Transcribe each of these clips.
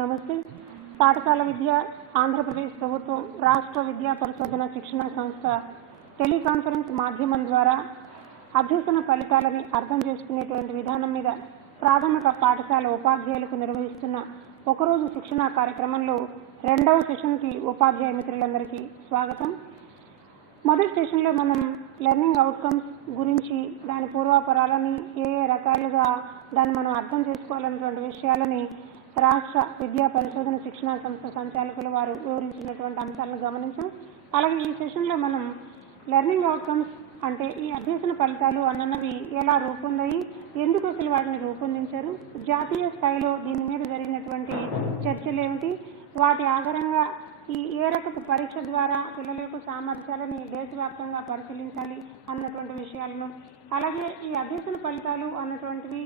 నమస్తే. పాఠశాల విద్య ఆంధ్రప్రదేశ్ ప్రభుత్వం రాష్ట్ర విద్యా పరిశోధన శిక్షణ సంస్థ టెలికాన్ఫరెన్స్ మాధ్యమం ద్వారా అభ్యసన ఫలితాలని అర్థం చేసుకునేటువంటి విధానం మీద ప్రాథమిక పాఠశాల ఉపాధ్యాయులకు నిర్వహిస్తున్న ఒకరోజు శిక్షణ కార్యక్రమంలో రెండవ సెషన్కి ఉపాధ్యాయ మిత్రులందరికీ స్వాగతం. మొదటి సెషన్లో మనం లెర్నింగ్ అవుట్కమ్స్ గురించి, దాని పూర్వాపరాలని, ఏ రకాలుగా దాన్ని మనం అర్థం చేసుకోవాలన్నటువంటి విషయాలని రాష్ట్ర విద్యా పరిశోధన శిక్షణ సంస్థ సంచాలకులు వారు వివరించినటువంటి అంశాలను గమనించాం. అలాగే ఈ సెషన్లో మనం లెర్నింగ్ అవుట్కమ్స్ అంటే ఈ అభ్యసన ఫలితాలు అన్నవి ఎలా రూపొందాయి, ఎందుకు అసలు వాటిని రూపొందించారు, జాతీయ స్థాయిలో దీని మీద జరిగినటువంటి చర్చలు ఏమిటి, వాటి ఆధారంగా ఏ రకపు పరీక్ష ద్వారా పిల్లల యొక్క సామర్థ్యాలని దేశవ్యాప్తంగా పరిశీలించాలి అన్నటువంటి విషయాలను, అలాగే ఈ అభ్యసన ఫలితాలు అన్నటువంటివి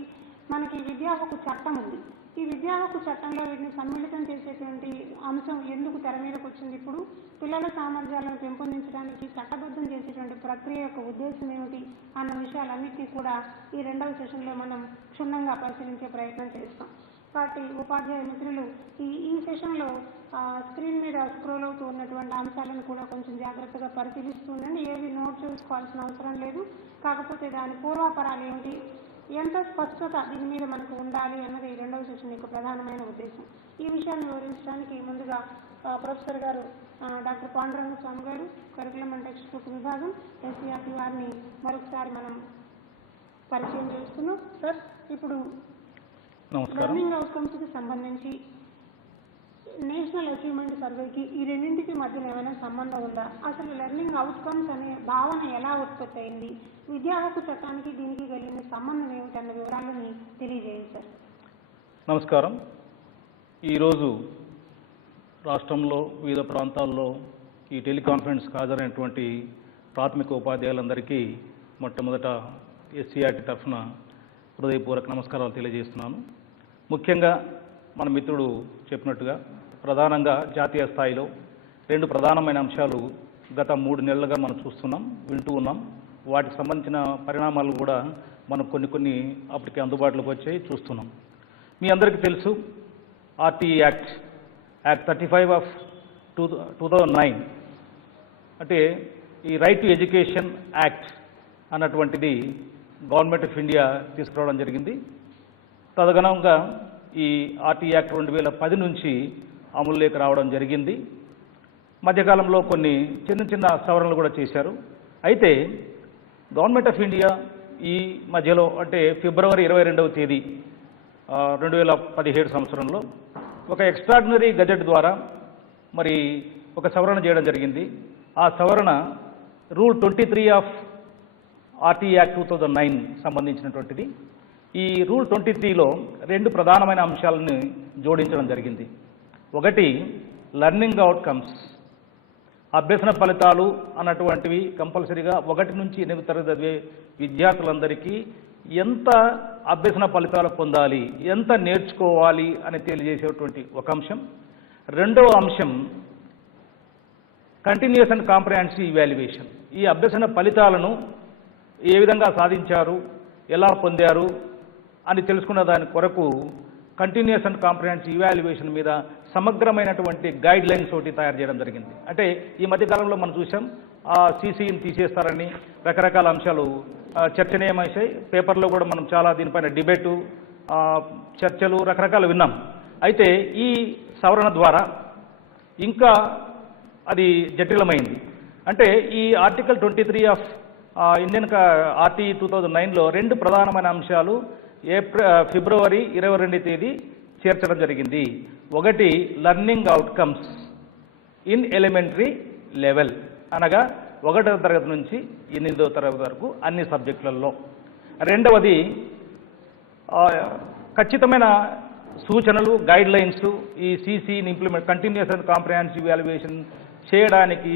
మనకి విద్యా హక్కు చట్టం ఉంది. ఈ విద్యా హక్కు చట్టంలో వీటిని సమ్మిళితం చేసేటువంటి అంశం ఎందుకు తెర మీదకి వచ్చింది, ఇప్పుడు పిల్లల సామర్థ్యాలను పెంపొందించడానికి చట్టబద్ధం చేసేటువంటి ప్రక్రియ యొక్క ఉద్దేశం ఏమిటి అన్న విషయాలన్నింటినీ కూడా ఈ రెండవ సెషన్లో మనం క్షుణ్ణంగా పరిశీలించే ప్రయత్నం చేస్తాం. కాబట్టి ఉపాధ్యాయ మిత్రులు ఈ సెషన్లో స్క్రీన్ మీద స్క్రోల్ అవుతూ ఉన్నటువంటి అంశాలను కూడా కొంచెం జాగ్రత్తగా పరిశీలిస్తుండండి. ఏవి నోట్ చేసుకోవాల్సిన అవసరం లేదు. కాకపోతే దాని పూర్వాపరాలు ఏమిటి, ఎంత స్పష్టత దీని మీద మనకు ఉండాలి అన్నది రెండవ సెషన్ యొక్క ప్రధానమైన ఉద్దేశం. ఈ విషయాన్ని వివరించడానికి ముందుగా ప్రొఫెసర్ గారు డాక్టర్ పాండురంగ స్వామి గారు, కరికులం అండ్ టెక్స్ట్ బుక్ విభాగం, ఎస్సీఆర్టీ వారిని మరొకసారి మనం పరిచయం చేసుకున్నాం. సార్, ఇప్పుడు లెర్నింగ్ అవుట్కమ్స్కి సంబంధించి నేషనల్ అచీవ్మెంట్ సర్వేకి ఈ రెండింటికి మధ్యన ఏమైనా సంబంధం ఉందా, అసలు లెర్నింగ్ అవుట్కమ్స్ అనే భావన ఎలా ఉత్పత్తి అయింది, విద్యా హక్కు చట్టానికి దీనికి కలిగిన సంబంధం ఏమిటన్న వివరాలని తెలియజేయండి సార్. నమస్కారం. ఈరోజు రాష్ట్రంలో వివిధ ప్రాంతాల్లో ఈ టెలికాన్ఫరెన్స్కి హాజరైనటువంటి ప్రాథమిక ఉపాధ్యాయులందరికీ మొట్టమొదట ఎస్సీఆర్టీ తరఫున హృదయపూర్వక నమస్కారాలు తెలియజేస్తున్నాను. ముఖ్యంగా మన మిత్రుడు చెప్పినట్టుగా ప్రధానంగా జాతీయ స్థాయిలో రెండు ప్రధానమైన అంశాలు గత 3 నెలలుగా మనం చూస్తున్నాం, వింటూ ఉన్నాం. వాటికి సంబంధించిన పరిణామాలు కూడా మనం కొన్ని అప్పటికి అందుబాటులోకి వచ్చాయి, చూస్తున్నాం. మీ అందరికీ తెలుసు, ఆర్టీఈ యాక్ట్ 35 ఆఫ్ 2009 అంటే ఈ రైట్ టు ఎడ్యుకేషన్ యాక్ట్ అన్నటువంటిది గవర్నమెంట్ ఆఫ్ ఇండియా తీసుకురావడం జరిగింది. తదనుగుణంగా ఈ ఆర్టీ యాక్ట్ 2010 నుంచి అమలులోకి రావడం జరిగింది. మధ్యకాలంలో కొన్ని చిన్న సవరణలు కూడా చేశారు. అయితే గవర్నమెంట్ ఆఫ్ ఇండియా ఈ మధ్యలో అంటే ఫిబ్రవరి 22వ తేదీ 2017 సంవత్సరంలో ఒక ఎక్స్ట్రాడినరీ గజెట్ ద్వారా మరి ఒక సవరణ చేయడం జరిగింది. ఆ సవరణ రూల్ 23 ఆఫ్ ఆర్టీ యాక్ట్ 2009 సంబంధించినటువంటిది. ఈ రూల్ 23లో రెండు ప్రధానమైన అంశాలను జోడించడం జరిగింది. ఒకటి లెర్నింగ్ అవుట్కమ్స్, అభ్యసన ఫలితాలు అన్నటువంటివి కంపల్సరీగా 1 నుంచి 8 తరగతి చదివే విద్యార్థులందరికీ ఎంత అభ్యసన ఫలితాలు పొందాలి, ఎంత నేర్చుకోవాలి అని తెలియజేసేటువంటి ఒక అంశం. రెండవ అంశం కంటిన్యూస్ అండ్ కాంప్రహెన్సివ్ ఇవాల్యుయేషన్. ఈ అభ్యసన ఫలితాలను ఏ విధంగా సాధించారు, ఎలా పొందారు అని తెలుసుకున్న దాని కొరకు కంటిన్యూస్ అండ్ కాంప్రహెన్సివ్ ఇవాల్యుయేషన్ మీద సమగ్రమైనటువంటి గైడ్ లైన్స్ ఒకటి తయారు చేయడం జరిగింది. అంటే ఈ మధ్యకాలంలో మనం చూసాం, సీసీని తీసేస్తారని రకరకాల అంశాలు చర్చనీయమయ్యాయి. పేపర్లో కూడా మనం చాలా దీనిపైన డిబేటు, చర్చలు రకరకాలు విన్నాం. అయితే ఈ సవరణ ద్వారా ఇంకా అది జటిలమైంది. అంటే ఈ ఆర్టికల్ 23 ఆఫ్ ఇండియన్ ఆర్టీ 2009లో రెండు ప్రధానమైన అంశాలు ఫిబ్రవరి 22వ తేదీ చేర్చడం జరిగింది. ఒకటి learning outcomes in elementary level, అనగా 1వ తరగతి నుంచి 8వ తరగతి వరకు అన్ని సబ్జెక్టులలో. రెండవది ఖచ్చితమైన సూచనలు, గైడ్ లైన్స్, ఈ సీసీని implement continuous and comprehensive evaluation చేయడానికి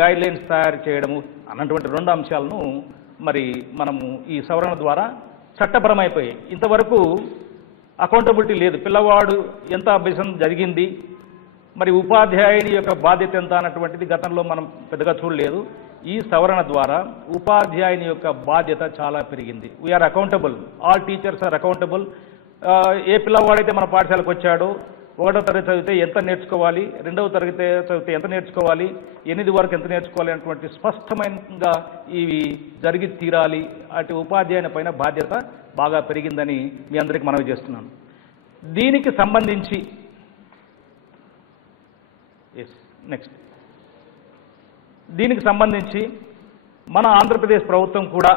గైడ్ లైన్స్ తయారు చేయడము అన్నటువంటి రెండు అంశాలను మరి మనము ఈ సవరణ ద్వారా చట్టపరమైపోయాయి. ఇంతవరకు అకౌంటబిలిటీ లేదు, పిల్లవాడు ఎంత అభ్యసనం జరిగింది, మరి ఉపాధ్యాయుని యొక్క బాధ్యత ఎంత అన్నటువంటిది గతంలో మనం పెద్దగా చూడలేదు. ఈ సవరణ ద్వారా ఉపాధ్యాయుని యొక్క బాధ్యత చాలా పెరిగింది. We are accountable, all teachers are accountable. ఏ పిల్లవాడైతే మన పాఠశాలకు వచ్చాడో 1వ తరగతి చదివితే ఎంత నేర్చుకోవాలి, 2వ తరగతి చదివితే ఎంత నేర్చుకోవాలి, 8 వరకు ఎంత నేర్చుకోవాలి అనేటువంటి స్పష్టంగా ఇవి జరిగి తీరాలి. అటు ఉపాధ్యాయుని పైన బాధ్యత బాగా పెరిగిందని మీ అందరికీ మనవి చేస్తున్నాను. దీనికి సంబంధించి దీనికి సంబంధించి మన ఆంధ్రప్రదేశ్ ప్రభుత్వం కూడా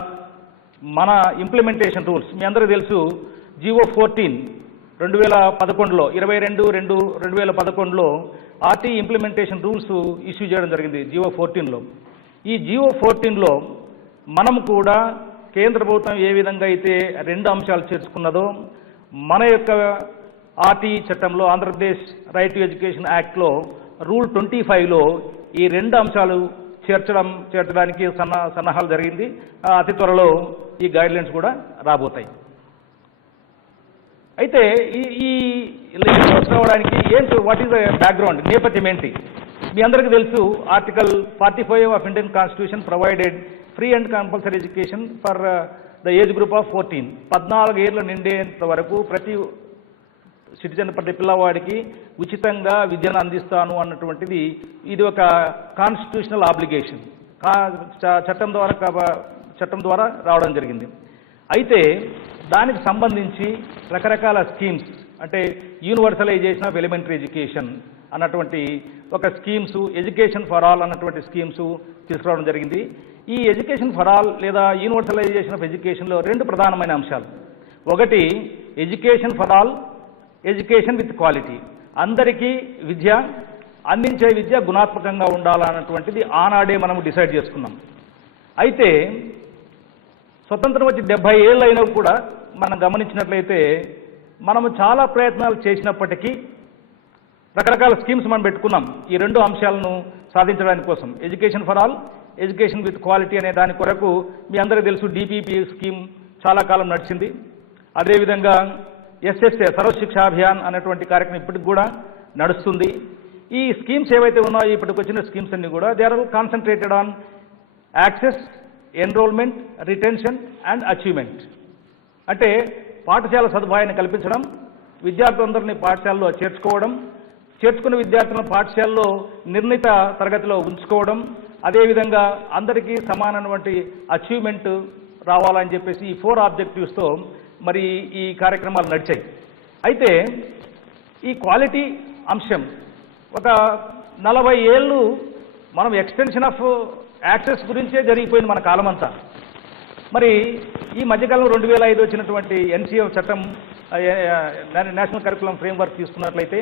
మన ఇంప్లిమెంటేషన్ రూల్స్ మీ అందరికీ తెలుసు, జీవో 14 2011లో 22/2/2011లో ఆర్టీ ఇంప్లిమెంటేషన్ రూల్స్ ఇష్యూ చేయడం జరిగింది జీవో 14లో. ఈ జీవో 14లో మనం కూడా కేంద్ర ప్రభుత్వం ఏ విధంగా అయితే 2 అంశాలు చేర్చుకున్నదో మన యొక్క ఆర్టీ చట్టంలో ఆంధ్రప్రదేశ్ రైట్ టు ఎడ్యుకేషన్ యాక్ట్లో రూల్ 25లో ఈ 2 అంశాలు చేర్చడానికి సన్నాహాలు జరిగింది. అతి త్వరలో ఈ గైడ్లైన్స్ కూడా రాబోతాయి. అయితే ఈ లెజిస్లేషన్ రావడానికి వాట్ ఈస్ ద బ్యాక్గ్రౌండ్, నేపథ్యం ఏంటి? మీ అందరికీ తెలుసు, article 45 of Indian constitution provided free and compulsory education for the age group of 14. 14 ఏళ్ళు నిండేంత వరకు ప్రతి సిటిజన్, ప్రతి పిల్లవాడికి ఉచితంగా విద్యను అందిస్తాను అన్నటువంటిది ఇది ఒక కాన్స్టిట్యూషనల్ ఆబ్లిగేషన్, చట్టం ద్వారా రావడం జరిగింది. అయితే దానికి సంబంధించి రకరకాల స్కీమ్స్, అంటే యూనివర్సలైజేషన్ ఆఫ్ ఎలిమెంటరీ ఎడ్యుకేషన్ అన్నటువంటి ఒక స్కీమ్స్, ఎడ్యుకేషన్ ఫర్ ఆల్ అన్నటువంటి స్కీమ్స్ తీసుకురావడం జరిగింది. ఈ ఎడ్యుకేషన్ ఫర్ ఆల్ లేదా యూనివర్సలైజేషన్ ఆఫ్ ఎడ్యుకేషన్లో 2 ప్రధానమైన అంశాలు. ఒకటి education for all, education with quality. అందరికీ విద్య, అందించే విద్య గుణాత్మకంగా ఉండాలన్నటువంటిది ఆనాడే మనం డిసైడ్ చేసుకున్నాం. అయితే స్వతంత్రం వచ్చి 70 ఏళ్ళు అయినా కూడా మనం గమనించినట్లయితే మనము చాలా ప్రయత్నాలు చేసినప్పటికీ రకరకాల స్కీమ్స్ మనం పెట్టుకున్నాం ఈ 2 అంశాలను సాధించడానికి కోసం. Education for all, education with quality అనే దాని కొరకు మీ అందరికీ తెలుసు DPP స్కీమ్ చాలా కాలం నడిచింది. అదేవిధంగా SSA సర్వశిక్షా అభియాన్ అనేటువంటి కార్యక్రమం ఇప్పటికి కూడా నడుస్తుంది. ఈ స్కీమ్స్ ఏవైతే ఉన్నాయో ఇప్పటికి వచ్చిన స్కీమ్స్ అన్ని కూడా they are concentrated on access, enrolment, retention and achievement. అంటే పాఠశాల సదుపాయాన్ని కల్పించడం, విద్యార్థులందరినీ పాఠశాలలో చేర్చుకున్న విద్యార్థులను పాఠశాలలో నిర్ణీత తరగతిలో ఉంచుకోవడం, అదేవిధంగా అందరికీ సమానమైనటువంటి అచీవ్మెంట్ రావాలని చెప్పేసి ఈ 4 ఆబ్జెక్టివ్స్తో మరి ఈ కార్యక్రమాలు నడిచాయి. అయితే ఈ క్వాలిటీ అంశం ఒక 40 ఏళ్ళు మనం ఎక్స్టెన్షన్ ఆఫ్ యాక్సెస్ గురించే జరిగిపోయింది మన కాలమంతా. మరి ఈ మధ్యకాలంలో 2005 వచ్చినటువంటి NCF చట్టం, నేషనల్ కరికులం ఫ్రేమ్వర్క్ తీసుకున్నట్లయితే,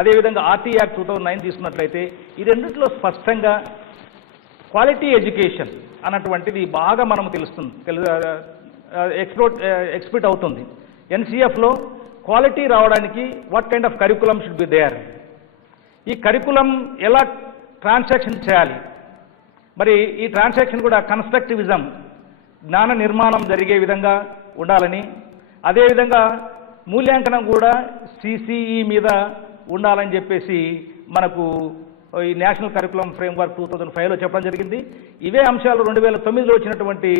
అదేవిధంగా RT యాక్ట్ 2009 తీసుకున్నట్లయితే ఈ రెండిట్లో స్పష్టంగా క్వాలిటీ ఎడ్యుకేషన్ అన్నటువంటిది బాగా మనం ఎక్స్పెక్ట్ అవుతుంది. NCFలో క్వాలిటీ రావడానికి what kind of curriculum should be there, ఈ కరికులం ఎలా ట్రాన్సాక్షన్ చేయాలి, మరి ఈ ట్రాన్సాక్షన్ కూడా కన్స్ట్రక్టివిజం, జ్ఞాన నిర్మాణం జరిగే విధంగా ఉండాలని, అదేవిధంగా మూల్యాంకనం కూడా CCE మీద ఉండాలని చెప్పేసి మనకు ఈ నేషనల్ కరికులం ఫ్రేమ్వర్క్ 2005లో చెప్పడం జరిగింది. ఇవే అంశాలు 2009లో వచ్చినటువంటి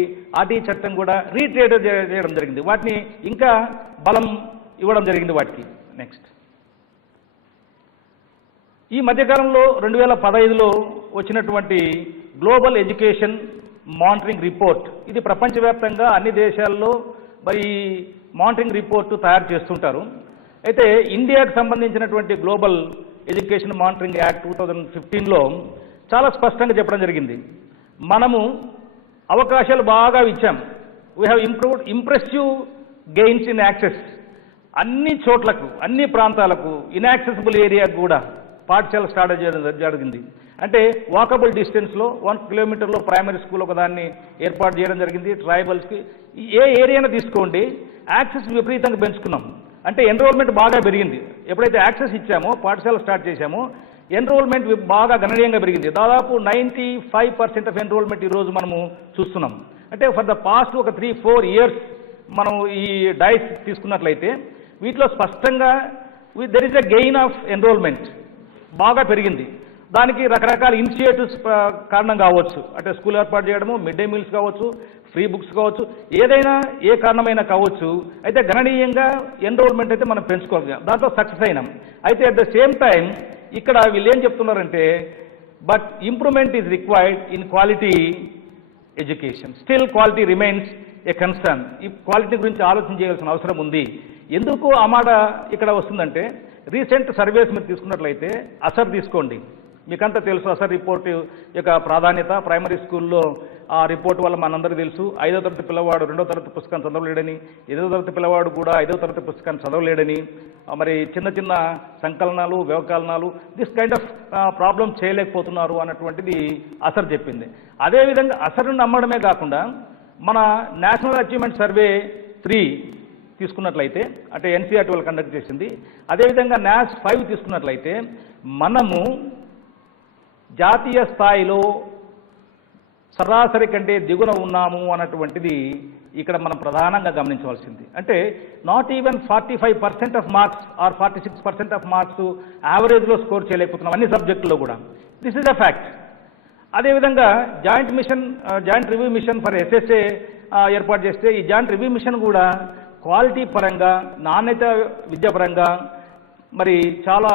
RT చట్టం కూడా రీట్రేట్ చేయడం జరిగింది, వాటిని ఇంకా బలం ఇవ్వడం జరిగింది వాటికి. నెక్స్ట్, ఈ మధ్యకాలంలో 2015లో వచ్చినటువంటి గ్లోబల్ ఎడ్యుకేషన్ మానిటరింగ్ రిపోర్ట్, ఇది ప్రపంచవ్యాప్తంగా అన్ని దేశాల్లో మరి మానిటరింగ్ రిపోర్టు తయారు చేస్తుంటారు. అయితే ఇండియాకు సంబంధించినటువంటి గ్లోబల్ ఎడ్యుకేషన్ మానిటరింగ్ యాక్ట్ 2015లో చాలా స్పష్టంగా చెప్పడం జరిగింది. మనము అవకాశాలు బాగా ఇచ్చాం, we have impressive gains in access. అన్ని చోట్లకు, అన్ని ప్రాంతాలకు, ఇన్యాక్సెసిబుల్ ఏరియాకు కూడా పాఠశాల స్టార్ట్ చేయడం జరిగింది. అంటే వాకబుల్ డిస్టెన్స్లో 1 కిలోమీటర్లో ప్రైమరీ స్కూల్ ఒకదాన్ని ఏర్పాటు చేయడం జరిగింది. ట్రైబల్స్కి ఏ ఏరియాను తీసుకోండి, యాక్సెస్ విపరీతంగా పెంచుకున్నాం. అంటే ఎన్రోల్మెంట్ బాగా పెరిగింది. ఎప్పుడైతే యాక్సెస్ ఇచ్చామో, పాఠశాల స్టార్ట్ చేశామో, ఎన్రోల్మెంట్ బాగా గణనీయంగా పెరిగింది. దాదాపు 95% ఆఫ్ ఎన్రోల్మెంట్ ఈరోజు మనము చూస్తున్నాం. అంటే ఫర్ ద పాస్ట్ ఒక 3-4 ఇయర్స్ మనం ఈ డైస్ తీసుకున్నట్లయితే వీటిలో స్పష్టంగా there is a gain of enrolment బాగా పెరిగింది. దానికి రకరకాల ఇనిషియేటివ్స్ కారణం కావచ్చు, అంటే స్కూల్ ఏర్పాటు చేయడము, మిడ్ డే మీల్స్ కావచ్చు, ఫ్రీ బుక్స్ కావచ్చు, ఏదైనా ఏ కారణమైనా కావచ్చు. అయితే గణనీయంగా ఎన్రోల్మెంట్ అయితే మనం పెంచుకోగలిగాం, దాంట్లో సక్సెస్ అయినాం. అయితే అట్ ద సేమ్ టైం ఇక్కడ వీళ్ళు ఏం చెప్తున్నారంటే, but improvement is required in quality education. Still quality remains A concern. ఈ క్వాలిటీ గురించి ఆలోచన చేయాల్సిన అవసరం ఉంది. ఎందుకు ఆ మాట ఇక్కడ వస్తుందంటే, రీసెంట్ సర్వేస్ మీరు తీసుకున్నట్లయితే అసర్ తీసుకోండి, మీకంతా తెలుసు అసర్ రిపోర్ట్ యొక్క ప్రాధాన్యత. ప్రైమరీ స్కూల్లో ఆ రిపోర్ట్ వల్ల మనందరికీ తెలుసు, 5వ తరగతి పిల్లవాడు 2వ తరగతి పుస్తకం చదవలేడని, 8వ తరగతి పిల్లవాడు కూడా 5వ తరగతి పుస్తకాన్ని చదవలేడని, మరి చిన్న చిన్న సంకలనాలు వ్యవకలనాలు దిస్ కైండ్ ఆఫ్ ప్రాబ్లం చేయలేకపోతున్నారు అన్నటువంటిది అసర్ చెప్పింది. అదేవిధంగా అసర్ను నమ్మడమే కాకుండా మన నేషనల్ అచీవ్మెంట్ సర్వే 3 తీసుకున్నట్లయితే, అంటే ఎన్సీఆర్టీ వాళ్ళు కండక్ట్ చేసింది, అదేవిధంగా NAS 5 తీసుకున్నట్లయితే మనము జాతీయ స్థాయిలో సరాసరి కంటే దిగున ఉన్నాము అన్నటువంటిది ఇక్కడ మనం ప్రధానంగా గమనించవలసింది. అంటే not even 45% of marks or 46% of marks యావరేజ్లో స్కోర్ చేయలేకపోతున్నాం అన్ని సబ్జెక్టుల్లో కూడా. This is a fact. అదేవిధంగా joint review mission for SSA ఏర్పాటు చేస్తే, ఈ జాయింట్ రివ్యూ మిషన్ కూడా క్వాలిటీ పరంగా, నాణ్యత విద్య పరంగా చాలా